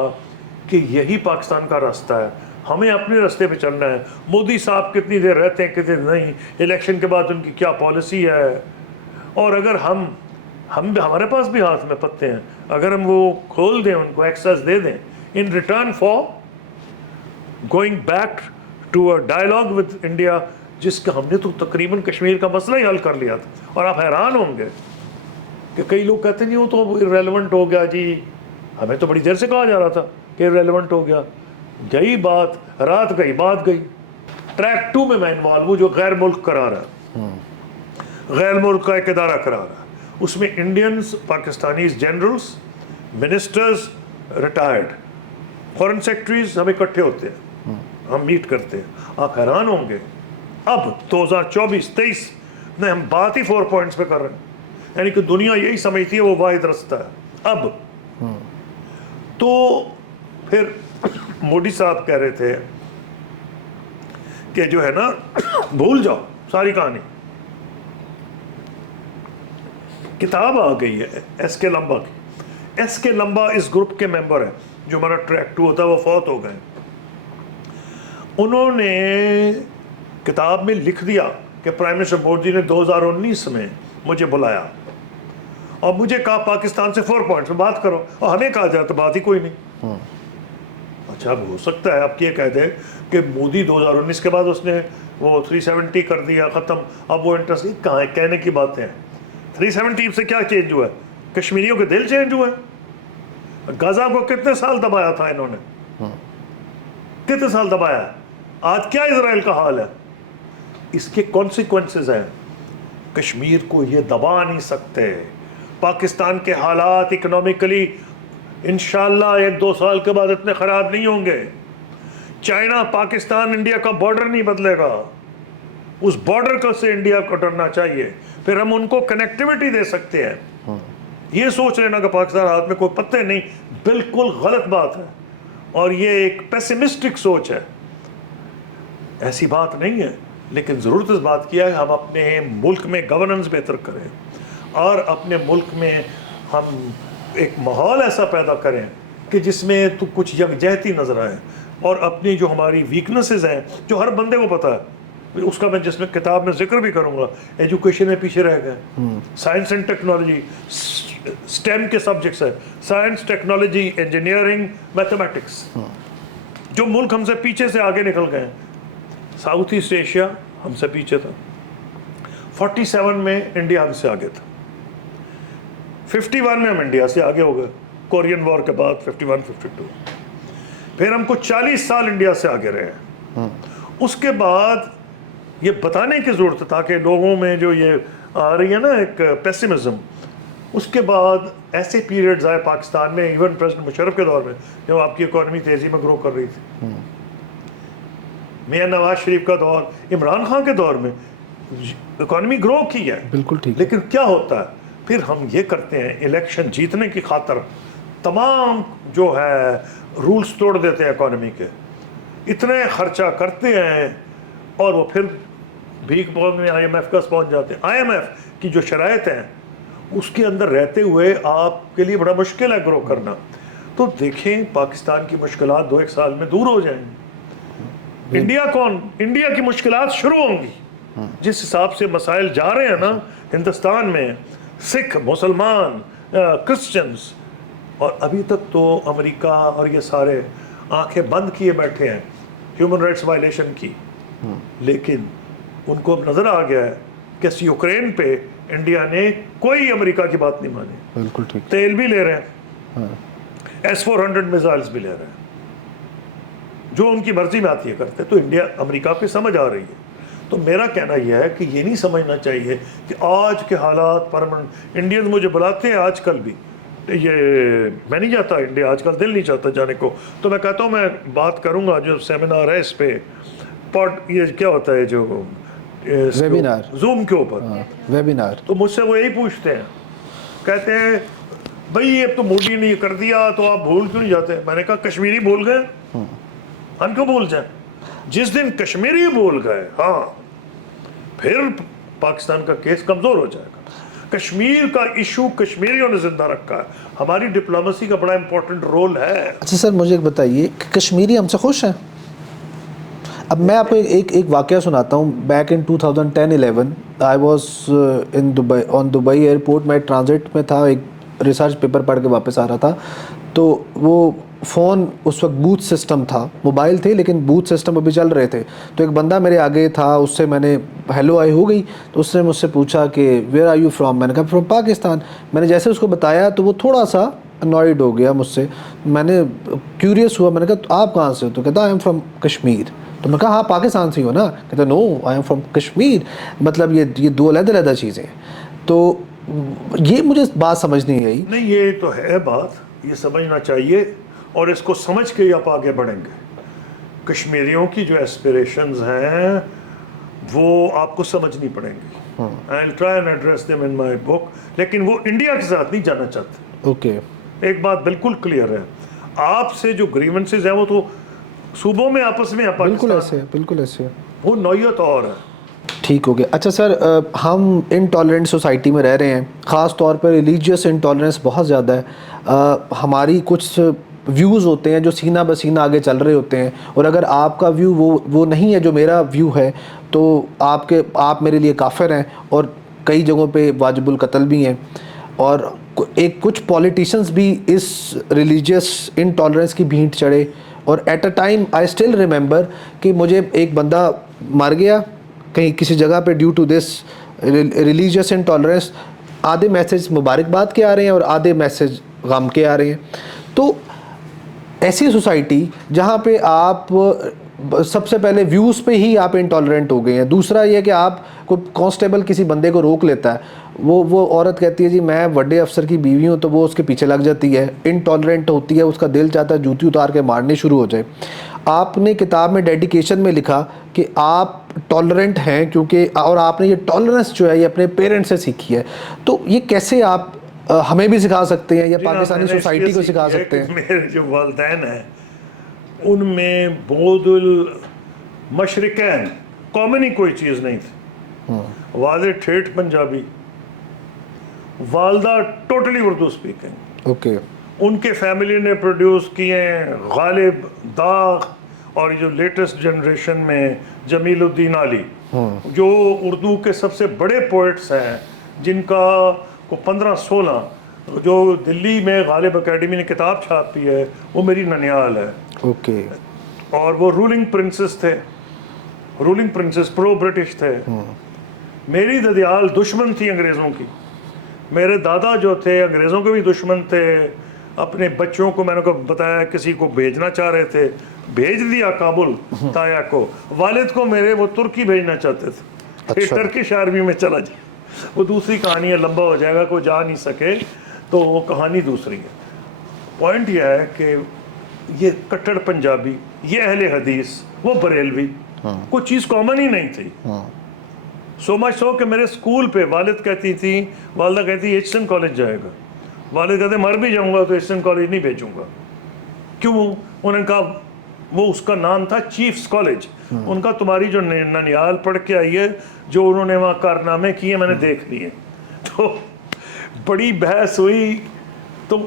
کہ یہی پاکستان کا راستہ ہے. ہمیں اپنے راستے پہ چلنا ہے. مودی صاحب کتنی دیر رہتے ہیں کتنی نہیں، الیکشن کے بعد ان کی کیا پالیسی ہے، اور اگر ہم ہمارے پاس بھی ہاتھ میں پتے ہیں، اگر ہم وہ کھول دیں، ان کو ایکسیس دے دیں in return for going back to a dialogue with India, جس کا ہم نے تو تقریباً کشمیر کا مسئلہ ہی حل کر لیا تھا. اور آپ حیران ہوں گے کہ کئی لوگ کہتے نہیں وہ تو ریلیونٹ ہو گیا جی، ہمیں تو بڑی دیر سے کہا جا رہا تھا کہ ریلیونٹ ہو گیا. گئی بات، رات گئی بات گئی. ٹریک 2 میں انوالو ہوں، جو غیر ملک قرار ہے، غیر ملک کا ایک ادارہ قرار ہے. اس میں Indians, Pakistanis generals, ministers, retired foreign secretaries ہم اکٹھے ہوتے ہیں، ہم میٹ کرتے ہیں. آپ حیران ہوں گے اب 2024-23 میں ہم بات ہی 4 پوائنٹس پہ کر رہے ہیں، یعنی کہ دنیا یہی سمجھتی ہے وہ واحد رستہ ہے. اب تو پھر مودی صاحب کہہ رہے تھے کہ جو ہے نا بھول جاؤ ساری کہانی. کتاب آ گئی ہے ایس کے لمبا کی. ایس کے لمبا اس گروپ کے ممبر ہیں، جو ہمارا ٹریک 2 ہوتا ہے، وہ فوت ہو گئے. انہوں نے کتاب میں لکھ دیا کہ پرائم منسٹر مودی نے 2019 میں مجھے بلایا اور مجھے کہا پاکستان سے 4 پوائنٹس میں بات کرو، اور ہمیں کہا جائے تو بات ہی کوئی نہیں. اچھا اب ہو سکتا ہے آپ یہ کہہ دیں کہ مودی 2019 کے بعد اس نے وہ 370 کر دیا ختم، اب وہ انٹرسٹ کہاں ہے، کہنے کی باتیں ہیں. 370 سے کیا چینج ہوا ہے؟ کشمیریوں کے دل چینج ہوئے. غزہ کو کتنے سال دبایا تھا انہوں نے، کتنے سال دبایا. آج کیا اسرائیل کا حال ہے؟ اس کے کانسیکوینسز ہیں. کشمیر کو یہ دبا نہیں سکتے. پاکستان کے حالات اکنامکلی انشاءاللہ 1-2 سال کے بعد اتنے خراب نہیں ہوں گے. چائنا، پاکستان، انڈیا کا بارڈر نہیں بدلے گا. اس بارڈر کو سے انڈیا کو ڈرنا چاہیے. پھر ہم ان کو کنیکٹیوٹی دے سکتے ہیں. یہ سوچ لینا کہ پاکستان ہاتھ میں کوئی پتے نہیں، بالکل غلط بات ہے، اور یہ ایک پیسمسٹک سوچ ہے. ایسی بات نہیں ہے. لیکن ضرورت اس بات کی ہے ہم اپنے ملک میں گورننس بہتر کریں، اور اپنے ملک میں ہم ایک ماحول ایسا پیدا کریں کہ جس میں تو کچھ یکجہتی نظر آئے. اور اپنی جو ہماری ویکنسز ہیں جو ہر بندے کو پتہ ہے، اس کا میں جس میں کتاب میں ذکر بھی کروں گا. ایجوکیشن میں پیچھے رہ گئے. سائنس اینڈ ٹیکنالوجی، سٹیم کے سبجیکٹس ہیں، سائنس، ٹیکنالوجی، انجینئرنگ، میتھمیٹکس. جو ملک ہم سے پیچھے سے آگے نکل گئے ہیں. ساؤتھ ایسٹ ایشیا ہم سے پیچھے تھا. 47 میں انڈیا ہم سے آگے تھا. 51 میں ہم انڈیا سے آگے ہو گئے، کورین وار کے بعد 51-52. پھر ہم کو 40 سال انڈیا سے آگے رہے ہیں. اس کے بعد یہ بتانے کی ضرورت تھا کہ لوگوں میں جو یہ آ رہی ہے نا ایک پیسمزم، اس کے بعد ایسے پیریڈز آئے پاکستان میں، ایون پریزیڈنٹ مشرف کے دور میں جب آپ کی اکانومی تیزی میں گرو کر رہی تھی، میاں نواز شریف کا دور، عمران خان کے دور میں اکانومی گرو کی ہے. بالکل ٹھیک. لیکن کیا ہوتا ہے پھر ہم یہ کرتے ہیں الیکشن جیتنے کی خاطر تمام جو ہے رولز توڑ دیتے ہیں اکانومی کے، اتنے خرچہ کرتے ہیں، اور وہ پھر بھیک میں آئی ایم ایف کا پہنچ جاتے ہیں. آئی ایم ایف کی جو شرائط ہیں اس کے اندر رہتے ہوئے آپ کے لیے بڑا مشکل ہے گرو کرنا. تو دیکھیں پاکستان کی مشکلات 2-1 سال میں دور ہو جائیں گی. انڈیا کی مشکلات شروع ہوں گی. جس حساب سے مسائل جا رہے ہیں نا ہندوستان میں، سکھ، مسلمان، کرسچنز، اور ابھی تک تو امریکہ اور یہ سارے آنکھیں بند کیے بیٹھے ہیں ہیومن رائٹس وائلیشن کی. لیکن ان کو اب نظر آ گیا ہے کہ اس یوکرین پہ انڈیا نے کوئی امریکہ کی بات نہیں مانی. بالکل ٹھیک. تیل بھی لے رہے ہیں, S-400 میزائلز بھی لے رہے ہیں, جو ان کی مرضی میں آتی ہے کرتے. تو انڈیا امریکہ پہ سمجھ آ رہی ہے. تو میرا کہنا یہ ہے کہ یہ نہیں سمجھنا چاہیے کہ آج کے حالات پرماننٹ. انڈینز مجھے بلاتے ہیں آج کل بھی, یہ میں نہیں جاتا انڈیا آج کل, دل نہیں چاہتا جانے کو. تو میں کہتا ہوں میں بات کروں گا, جو سیمینار ہے اس پہ یہ کیا ہوتا ہے جو ویبینار, زوم کے اوپر ویبینار, تو مجھ سے وہ یہی پوچھتے ہیں, کہتے ہیں بھائی اب تو مودی نے یہ کر دیا تو آپ بھول کیوں نہیں جاتے. میں نے کہا کشمیری بھول گئے, ہم کیوں بھول جائیں. جس دن کشمیری بھول گئے ہاں پھر پاکستان کا کیس کمزور ہو جائے گا. کشمیر کا ایشو کشمیریوں نے زندہ رکھا ہے, ہماری ڈپلومیسی کا بڑا امپورٹنٹ رول ہے. اچھا سر مجھے ایک بتائیے کہ کشمیری ہم سے خوش ہیں؟ اب میں آپ کو ایک واقعہ سناتا ہوں. Back in 2010-11 I was in Dubai, on Dubai airport. میں ٹرانزٹ میں تھا, ایک ریسرچ پیپر پڑھ کے واپس آ رہا تھا. تو وہ فون اس وقت بوتھ سسٹم تھا, موبائل تھے لیکن بوتھ سسٹم ابھی چل رہے تھے. تو ایک بندہ میرے آگے تھا, اس سے میں نے ہیلو آئی ہو گئی. تو اس نے مجھ سے پوچھا کہ ویئر آر یو فرام. میں نے کہا فرام پاکستان. میں نے جیسے اس کو بتایا تو وہ تھوڑا سا انوائڈ ہو گیا مجھ سے. میں نے کیوریس ہوا, میں نے کہا آپ کہاں سے ہو؟ تو کہتا آئی ایم فرام کشمیر. تو میں کہا ہاں پاکستان سے ہی ہو نا؟ کہتا نو آئی ایم فرام کشمیر. مطلب یہ دو علیحدہ چیزیں ہیں. تو یہ مجھے بات سمجھ نہیں آئی. نہیں یہ تو ہے بات, یہ سمجھنا چاہیے اور اس کو سمجھ کے ہی آپ آگے بڑھیں گے. کشمیریوں کی جو ایسپریشنز ہیں وہ آپ کو سمجھنی پڑیں گی. I'll try and address them in my book. لیکن وہ انڈیا کے ساتھ نہیں جانا چاہتے. اوکے, ایک بات بالکل کلیئر ہے, آپ سے جو گریونسز ہیں وہ تو صوبوں میں آپس میں بالکل ایسے وہ نوعیت اور ہے. ٹھیک ہو گیا. اچھا سر, ہم انٹالرنٹ سوسائٹی میں رہ رہے ہیں, خاص طور پر ریلیجیس انٹالرنس بہت زیادہ ہے. ہماری کچھ ویوز ہوتے ہیں جو سینہ بسینہ آگے چل رہے ہوتے ہیں, اور اگر آپ کا ویو وہ نہیں ہے جو میرا ویو ہے تو آپ میرے لیے کافر ہیں, اور کئی جگہوں پہ واجب القتل بھی ہیں. اور کچھ پولیٹیشنز بھی اس ریلیجیس انٹالرنس کی بھینٹ چڑھے. اور at a time I still remember کہ مجھے ایک بندہ مر گیا کہیں کسی جگہ پہ due to this religious intolerance. آدھے میسیج مبارکباد کے آ رہے ہیں اور آدھے میسیج غم کے آ رہے ہیں. تو ایسی سوسائٹی جہاں پہ آپ سب سے پہلے ویوز پہ ہی آپ انٹالرنٹ ہو گئے ہیں. دوسرا یہ کہ آپ کو کانسٹیبل کسی بندے کو روک لیتا ہے, وہ عورت کہتی ہے جی میں بڑے افسر کی بیوی ہوں, تو وہ اس کے پیچھے لگ جاتی ہے, انٹالرنٹ ہوتی ہے, اس کا دل چاہتا ہے جوتی اتار کے مارنے شروع ہو جائے. آپ نے کتاب میں ڈیڈیکیشن میں لکھا کہ آپ ٹالرنٹ ہیں کیونکہ, اور آپ نے یہ ٹالرنس جو ہے یہ اپنے پیرنٹس سے سیکھی ہے. تو یہ کیسے آپ ہمیں بھی سکھا سکتے ہیں یا پاکستانی سوسائٹی کو سکھا سکتے ہیں؟ میرے جو والدین ہیں ان میں بود المشرقین کامن ہی کوئی چیز نہیں تھی. والد ٹھیٹھ پنجابی, والدہ ٹوٹلی اردو اسپیکنگ. اوکے. ان کے فیملی نے پروڈیوس کیے ہیں غالب, داغ, اور جو لیٹسٹ جنریشن میں جمیل الدین علی, جو اردو کے سب سے بڑے پوئٹس ہیں, جن کا کو 15-16 جو دلی میں غالب اکیڈمی نے کتاب چھاپی ہے وہ میری ننیال ہے. اوکے. اور وہ رولنگ پرنسس تھے, رولنگ پرنسس پرو برٹش تھے. میری ددیال دشمن تھی انگریزوں کی. میرے دادا جو تھے انگریزوں کے بھی دشمن تھے. اپنے بچوں کو میں نے کو بتایا کسی کو بھیجنا چاہ رہے تھے, بھیج دیا کابل تایا کو. والد کو میرے وہ ترکی بھیجنا چاہتے تھے, ٹرکش آرمی میں چلا جائے. وہ دوسری کہانی ہے, لمبا ہو جائے گا, کوئی جا نہیں سکے, تو وہ کہانی دوسری ہے. پوائنٹ یہ ہے کہ یہ کٹڑ پنجابی, یہ اہل حدیث, وہ بریلوی, کوئی چیز کامن ہی نہیں تھی. سو مچ سو کہ میرے اسکول پہ والد کہتی تھی, والدہ کہتی ایچسن کالج جائے گا, والد کہتے مر بھی جاؤں گا تو ایچسن کالج نہیں بھیجوں گا. کیوں؟ انہوں نے کہا وہ اس کا نام تھا چیفز کالج. ان کا تمہاری جو ننیال پڑھ کے آئی ہے, جو انہوں نے وہاں کارنامے کیے میں نے دیکھ لیے. تو بڑی بحث ہوئی. تو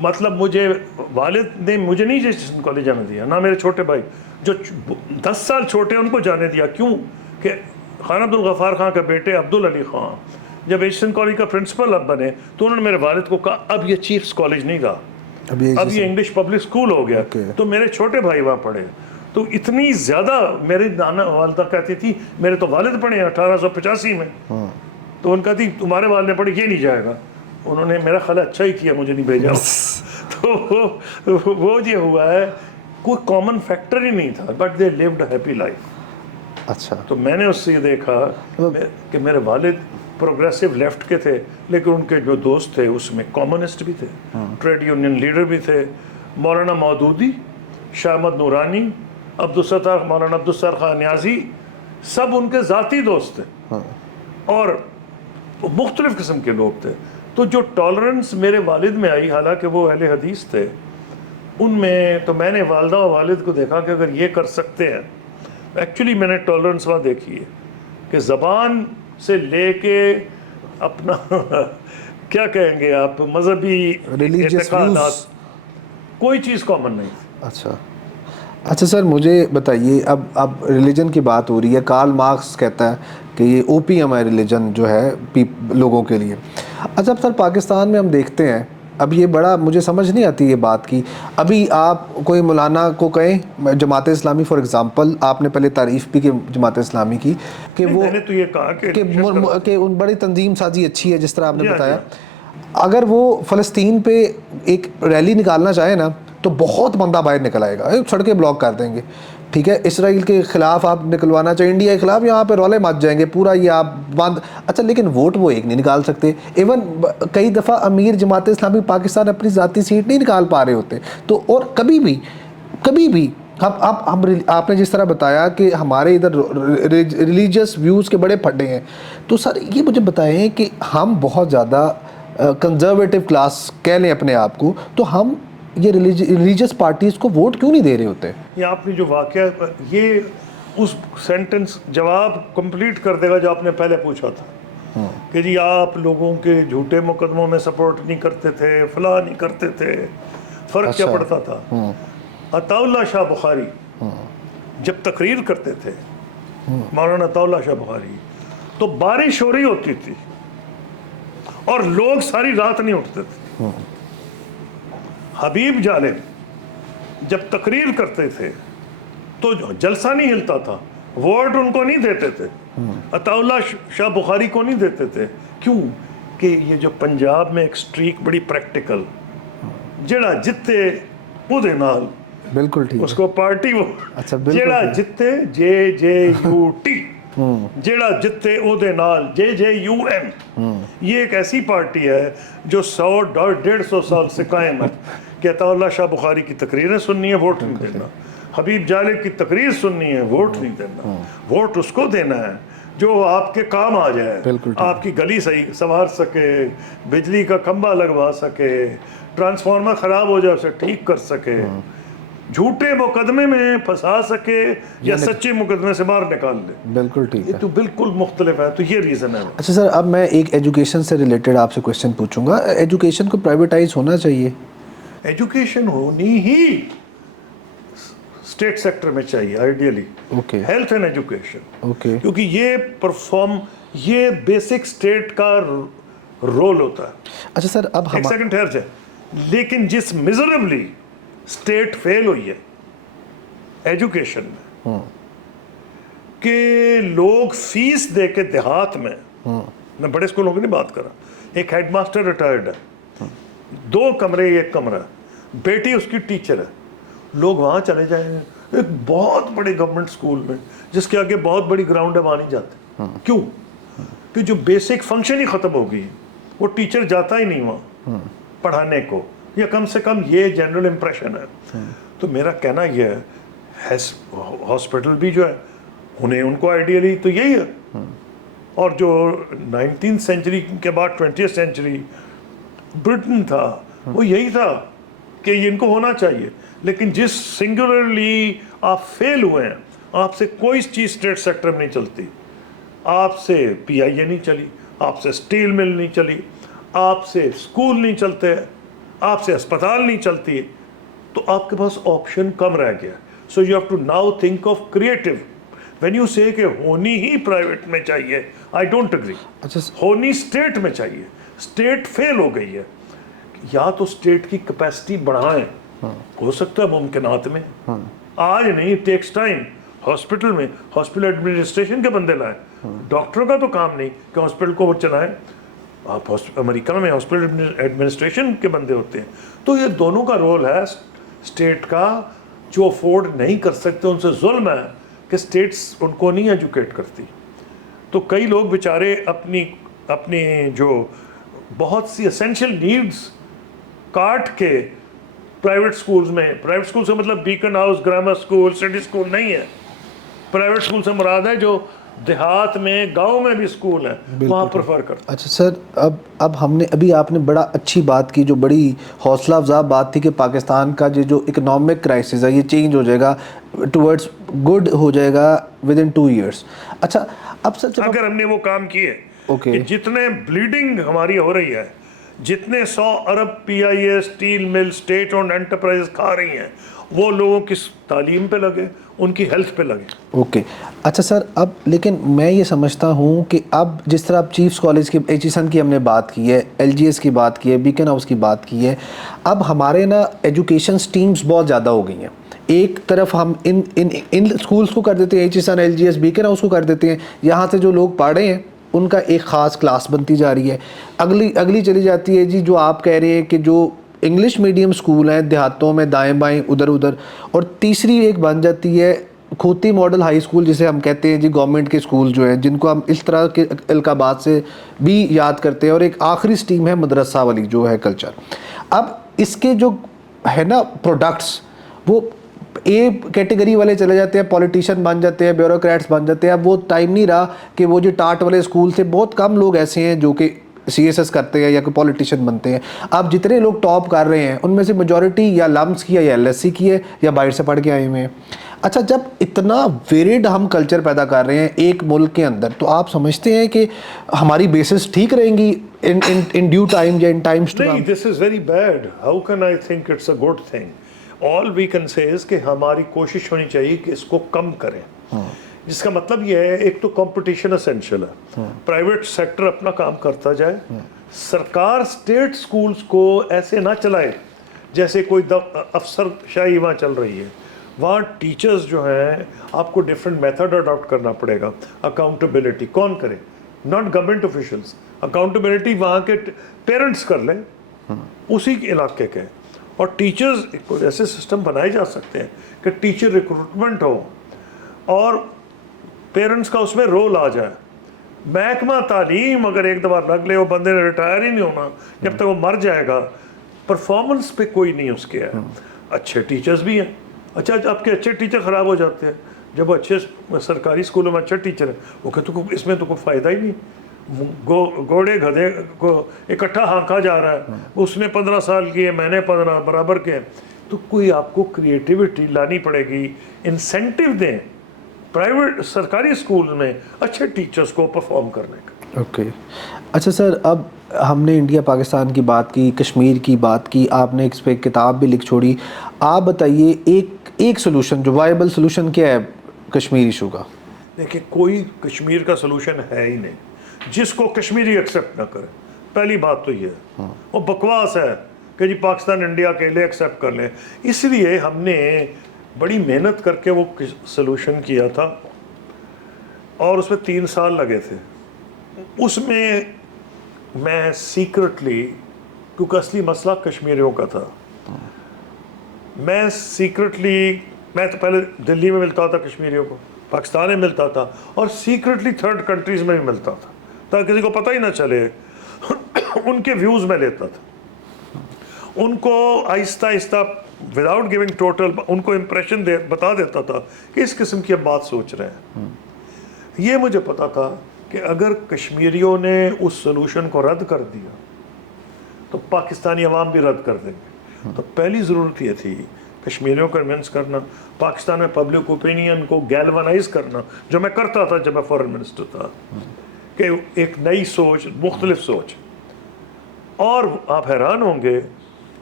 مطلب مجھے والد نے مجھے نہیں ایچسن کالج جانے دیا, نہ میرے چھوٹے بھائی جو 10 سال چھوٹے ان کو جانے دیا. کیوں کہ خان عبد الغفار خان کا بیٹے عبدالعلی خان جب ایچسن کالج کا پرنسپل اب بنے تو انہوں نے میرے والد کو کہا اب یہ چیفز کالج نہیں رہا, اب یہ انگلش پبلک اسکول ہو گیا. تو میرے چھوٹے بھائی وہاں پڑھے. تو اتنی زیادہ میری نانا والدہ کہتی تھی, میرے تو والد پڑھے ہیں 1885 میں, تو ان کہتی تمہارے والد نے پڑھے, یہ نہیں جائے گا. انہوں نے میرا خیال اچھا ہی کیا مجھے نہیں بھیجا. تو وہ یہ ہوا ہے, کوئی کامن فیکٹر ہی نہیں تھا, but they lived a happy life. اچھا, تو میں نے اس سے یہ دیکھا کہ میرے والد پروگریسو لیفٹ کے تھے, لیکن ان کے جو دوست تھے اس میں کمیونسٹ بھی تھے, ٹریڈ یونین لیڈر بھی تھے. مولانا مودودی, شاہ احمد نورانی, مولانا عبدالستار خان نیازی, سب ان کے ذاتی دوست تھے اور مختلف قسم کے لوگ تھے. تو جو ٹالرنس میرے والد میں آئی, حالانکہ وہ اہل حدیث تھے, ان میں تو میں نے والدہ و والد کو دیکھا کہ اگر یہ کر سکتے ہیں, ایکچولی میں نے ٹالرنس وہاں دیکھی ہے کہ زبان سے لے کے اپنا کیا کہیں گے آپ, مذہبی اعتقادات, کوئی چیز کامن نہیں. اچھا سر, مجھے بتائیے, اب ریلیجن کی بات ہو رہی ہے. کارل مارکس کہتا ہے کہ یہ اوپیم ہے ریلیجن جو ہے لوگوں کے لیے. اچھا سر, پاکستان میں ہم دیکھتے ہیں, اب یہ بڑا مجھے سمجھ نہیں آتی یہ بات کی. ابھی آپ کوئی مولانا کو کہیں, جماعت اسلامی فار ایگزامپل, آپ نے پہلے تعریف بھی کی جماعت اسلامی کی کہ وہ, میں نے تو یہ کہا کہ ان بڑی تنظیم سازی اچھی ہے جس طرح آپ نے بتایا. اگر وہ فلسطین پہ ایک ریلی نکالنا چاہے نا تو بہت بندہ باہر نکل آئے گا, سڑکیں بلاک کر دیں گے, ٹھیک ہے. اسرائیل کے خلاف آپ نکلوانا چاہیے, انڈیا کے خلاف, یہاں پہ رولے مچ جائیں گے پورا, یہ آپ بند. اچھا, لیکن ووٹ وہ ایک نہیں نکال سکتے. ایون کئی دفعہ امیر جماعت اسلامی پاکستان اپنی ذاتی سیٹ نہیں نکال پا رہے ہوتے. تو اور کبھی بھی آپ نے جس طرح بتایا کہ ہمارے ادھر ریلیجیس ویوز کے بڑے پھڈے ہیں, تو سر یہ مجھے بتائیں کہ ہم بہت زیادہ کنزرویٹو کلاس کہہ لیں اپنے آپ کو, تو ہم یہ ریلیجیس پارٹیز کو ووٹ کیوں نہیں دے رہے ہوتے؟ یہ آپ نے جو واقعہ, یہ اس سینٹنس جواب کمپلیٹ کر دے گا جو آپ نے پہلے پوچھا تھا کہ جی آپ لوگوں کے جھوٹے مقدموں میں سپورٹ نہیں کرتے تھے, فلاں نہیں کرتے تھے, فرق کیا پڑتا تھا. عطا اللہ شاہ بخاری جب تقریر کرتے تھے, مولانا عطا اللہ شاہ بخاری, تو بارش ہو رہی ہوتی تھی اور لوگ ساری رات نہیں اٹھتے تھے. حبیب جالب جب تقریر کرتے تھے تو جلسہ نہیں ہلتا تھا, ووٹ ان کو نہیں دیتے تھے, عطا اللہ شاہ بخاری کو نہیں دیتے تھے. کیوں کہ یہ جو پنجاب میں ایک سٹریک بڑی پریکٹیکل, جڑا جتے او دے نال, بالکل ٹھیک, اس کو پارٹی وہ جڑا جتے JJUT, جڑا جتے او دے نال JJUM. یہ ایک ایسی پارٹی ہے جو 100-150 سال سے قائم ہے کہ عطا اللہ شاہ بخاری کی تقریریں سننی ہے, ووٹ نہیں دینا. حبیب جالب کی تقریر سننی ہے, ووٹ نہیں دینا. ووٹ اس کو دینا ہے جو آپ کے کام آ جائے, آپ کی گلی صحیح سنوار سکے, بجلی کا کھمبا لگوا سکے, ٹرانسفارمر خراب ہو جائے اسے ٹھیک کر سکے, جھوٹے مقدمے میں پھنسا سکے یا سچے مقدمے سے باہر نکال دے. بالکل ٹھیک ہے, یہ تو بالکل مختلف ہے. تو یہ ریزن ہے. اچھا سر, اب میں ایک ایجوکیشن سے ریلیٹڈ آپ سے کویشچن پوچھوں گا. ایجوکیشن کو پرائیویٹائز ہونا چاہیے؟ ایجوکیشن ہونی ہی اسٹیٹ سیکٹر میں چاہیے آئیڈیلی. ہیلتھ اینڈ ایجوکیشن, کیونکہ یہ بیسک اسٹیٹ کا رول ہوتا ہے. اچھا سر, اب ایک سیکنڈ ٹھہر جائے. لیکن جس میزربلی اسٹیٹ فیل ہوئی ہے ایجوکیشن میں, کہ لوگ فیس دے کے دیہات میں بڑے اسکولوں کی نہیں بات کر رہا, ایک ہیڈ ماسٹر ریٹائرڈ ہے, 2 کمرے 1 کمرہ, بیٹی اس کی ٹیچر ہے, لوگ وہاں چلے جائیں گے ایک بہت بڑے گورنمنٹ اسکول میں جس کے آگے بہت بڑی گراؤنڈ ہے, وہاں نہیں جاتے. کیوں؟ کہ جو بیسک فنکشن ہی ختم ہو گئی, وہ ٹیچر جاتا ہی نہیں وہاں پڑھانے کو, یا کم سے کم یہ جنرل امپریشن ہے. تو میرا کہنا یہ ہے ہاسپٹل بھی جو ہے انہیں ان کو آئیڈیلی تو یہی ہے, اور جو 19th سینچری کے بعد 20th سینچری برٹن تھا وہ یہی تھا کہ یہ ان کو ہونا چاہیے. لیکن جس سنگولرلی آپ فیل ہوئے ہیں, آپ سے کوئی چیز اسٹیٹ سیکٹر میں نہیں چلتی, آپ سے PIA نہیں چلی, آپ سے اسٹیل مل نہیں چلی, آپ سے اسکول نہیں چلتے, آپ سے اسپتال نہیں چلتی, تو آپ کے پاس آپشن کم رہ گیا. So you have to now think of creative. When you say کہ ہونی ہی پرائیویٹ میں چاہیے, آئی ڈونٹ اگری. ہونی اسٹیٹ میں چاہیے. اسٹیٹ فیل ہو گئی ہے, یا تو اسٹیٹ کی کیپیسٹی بڑھائیں, ہو سکتا ہے ممکنات میں, آج نہیں, ٹیکس ٹائم. ہاسپٹل میں ہاسپٹل ایڈمنسٹریشن کے بندے لائیں, ڈاکٹر کا تو کام نہیں کہ ہاسپٹل کو وہ چلائیں. آپ امریکہ میں ہاسپٹل ایڈمنسٹریشن کے بندے ہوتے ہیں. تو یہ دونوں کا رول ہے اسٹیٹ کا, جو افورڈ نہیں کر سکتے ان سے ظلم ہے کہ اسٹیٹس ان کو نہیں ایجوکیٹ کرتی. تو کئی لوگ بیچارے اپنی جو بہت سی اسینشیل نیڈز کاٹ کے پرائیویٹ سکولز میں, پرائیویٹ سکول سے مطلب Beaconhouse Grammar School City School نہیں ہے, پرائیویٹ سکول سے مراد ہے جو دیہات میں گاؤں میں بھی سکول ہیں وہاں پریفر کرتے. اچھا سر, اب ہم نے آپ نے بڑا اچھی بات کی, جو بڑی حوصلہ افزا بات تھی کہ پاکستان کا جو اکنامک کرائسس ہے یہ چینج ہو جائے گا, ٹورڈز گڈ ہو جائے گا ود ان 2 years. اچھا اب سر اگر ہم نے وہ کام کیے کہ جتنے بلیڈنگ ہماری ہو رہی ہے, جتنے 100 ارب P I A steel mill state owned enterprise کھا رہی ہیں, وہ لوگوں کی تعلیم پہ لگے, ان کی ہیلتھ پہ لگے. اوکے اچھا سر, اب لیکن میں یہ سمجھتا ہوں کہ اب جس طرح اب چیفس کالج کی ایچیسن کی ہم نے بات کی ہے, ایل جی ایس کی بات کی ہے, بیکن ہاؤس کی بات کی ہے, اب ہمارے نا ایجوکیشن سٹریمز بہت زیادہ ہو گئی ہیں. ایک طرف ہم ان سکولز کو کر دیتے ہیں, Aitchison L G S Beaconhouse کو کر دیتے ہیں, یہاں سے جو لوگ پڑھ رہے ہیں ان کا ایک خاص کلاس بنتی جا رہی ہے. اگلی چلی جاتی ہے جی جو آپ کہہ رہے ہیں کہ جو انگلش میڈیم سکول ہیں دیہاتوں میں دائیں بائیں ادھر ادھر, اور تیسری ایک بن جاتی ہے کھوتی ماڈل ہائی اسکول جسے ہم کہتے ہیں جی گورنمنٹ کے اسکول جو ہیں جن کو ہم اس طرح کے القابات سے بھی یاد کرتے ہیں, اور ایک آخری سٹریم ہے مدرسہ والی جو ہے کلچر. اب اس کے جو ہے نا پروڈکٹس وہ اے کیٹیگری والے چلے جاتے ہیں, پولیٹیشین بن جاتے ہیں, بیوروکریٹس بن جاتے ہیں. اب وہ ٹائم نہیں رہا کہ وہ جو ٹاٹ والے اسکول سے بہت کم لوگ ایسے ہیں جو کہ سی ایس ایس کرتے ہیں یا کوئی پولیٹیشین بنتے ہیں. اب جتنے لوگ ٹاپ کر رہے ہیں ان میں سے میجورٹی یا لمس کی ہے یا ایل ایس سی کی ہے یا باہر سے پڑھ کے آئے ہوئے ہیں. اچھا جب اتنا ویریڈ ہم کلچر پیدا کر رہے ہیں ایک ملک کے اندر, تو آپ سمجھتے ہیں کہ ہماری بیسس ٹھیک رہیں گی ان ڈیو ٹائم یا ان ٹائمز ٹو کم؟ نہیں, this is very bad. How can I think it's a good thing? All we can say is کہ ہماری کوشش ہونی چاہیے کہ اس کو کم کریں, جس کا مطلب یہ ہے ایک تو کمپٹیشن اسینشیل ہے, پرائیویٹ سیکٹر اپنا کام کرتا جائے, سرکار اسٹیٹ سکولز کو ایسے نہ چلائے جیسے کوئی افسر شاہی وہاں چل رہی ہے. وہاں ٹیچرز جو ہیں آپ کو ڈفرینٹ میتھڈ اڈاپٹ کرنا پڑے گا. اکاؤنٹیبلٹی کون کرے؟ Not government officials. اکاؤنٹیبلٹی وہاں کے پیرنٹس کر لیں, اسی کے علاقے کے. اور ٹیچرز ایسے سسٹم بنائے جا سکتے ہیں کہ ٹیچر ریکروٹمنٹ ہو اور پیرنٹس کا اس میں رول آ جائے. محکمہ تعلیم اگر ایک دفعہ لگ لے, وہ بندے نے ریٹائر ہی نہیں ہونا جب تک وہ مر جائے گا. پرفارمنس پہ کوئی نہیں اس کے ہے. اچھے ٹیچرز بھی ہیں. اچھا آپ کے اچھے ٹیچر خراب ہو جاتے ہیں, جب اچھے سرکاری اسکولوں میں اچھے ٹیچر ہیں وہ کہتے ہیں اس میں تو کوئی فائدہ ہی نہیں, گھوڑے گدھے کو اکٹھا ہانکا جا رہا ہے, اس نے 15 سال کیے میں نے 15 برابر کے. تو کوئی آپ کو کریٹیوٹی لانی پڑے گی, انسینٹیو دیں پرائیویٹ سرکاری اسکول میں اچھے ٹیچرز کو پرفارم کرنے کا. اوکے اچھا سر, اب ہم نے انڈیا پاکستان کی بات کی, کشمیر کی بات کی, آپ نے اس پہ کتاب بھی لکھ چھوڑی. آپ بتائیے ایک سلوشن, جو وائبل سلوشن کیا ہے کشمیر ایشو کا؟ دیکھیں کوئی کشمیر کا سلوشن ہے ہی نہیں جس کو کشمیری ایکسیپٹ نہ کرے. پہلی بات تو یہ ہے, وہ بکواس ہے کہ جی پاکستان انڈیا اکیلے ایکسیپٹ کر لیں. اس لیے ہم نے بڑی محنت کر کے وہ سلوشن کیا تھا اور اس میں 3 سال لگے تھے. اس میں سیکرٹلی, کیونکہ اصلی مسئلہ کشمیریوں کا تھا, میں تو پہلے دلی میں ملتا تھا کشمیریوں کو, پاکستان میں ملتا تھا, اور سیکرٹلی 3rd کنٹریز میں بھی ملتا تھا تاکہ کسی کو پتہ ہی نہ چلے. ان کے ویوز میں لیتا تھا, ان کو آہستہ آہستہ وداؤٹ گیونگ ٹوٹل ان کو امپریشن بتا دیتا تھا کہ اس قسم کی اب بات سوچ رہے ہیں. یہ مجھے پتا تھا کہ اگر کشمیریوں نے اس سلوشن کو رد کر دیا تو پاکستانی عوام بھی رد کر دیں گے. تو پہلی ضرورت یہ تھی کشمیریوں کو کنونس کرنا, پاکستان میں پبلک اوپینین کو گیلونائز کرنا, جو میں کرتا تھا جب میں فورن منسٹر تھا, کہ ایک نئی سوچ, مختلف سوچ. اور آپ حیران ہوں گے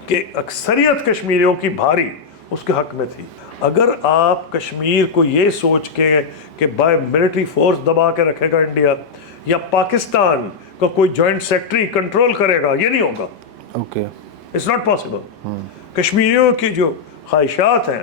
کہ اکثریت کشمیریوں کی بھاری اس کے حق میں تھی. اگر آپ کشمیر کو یہ سوچ کے کہ بائی ملٹری فورس دبا کے رکھے گا انڈیا, یا پاکستان کا کوئی جوائنٹ سیکٹری کنٹرول کرے گا, یہ نہیں ہوگا. Okay, it's not possible. کشمیریوں کی جو خواہشات ہیں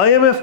IMF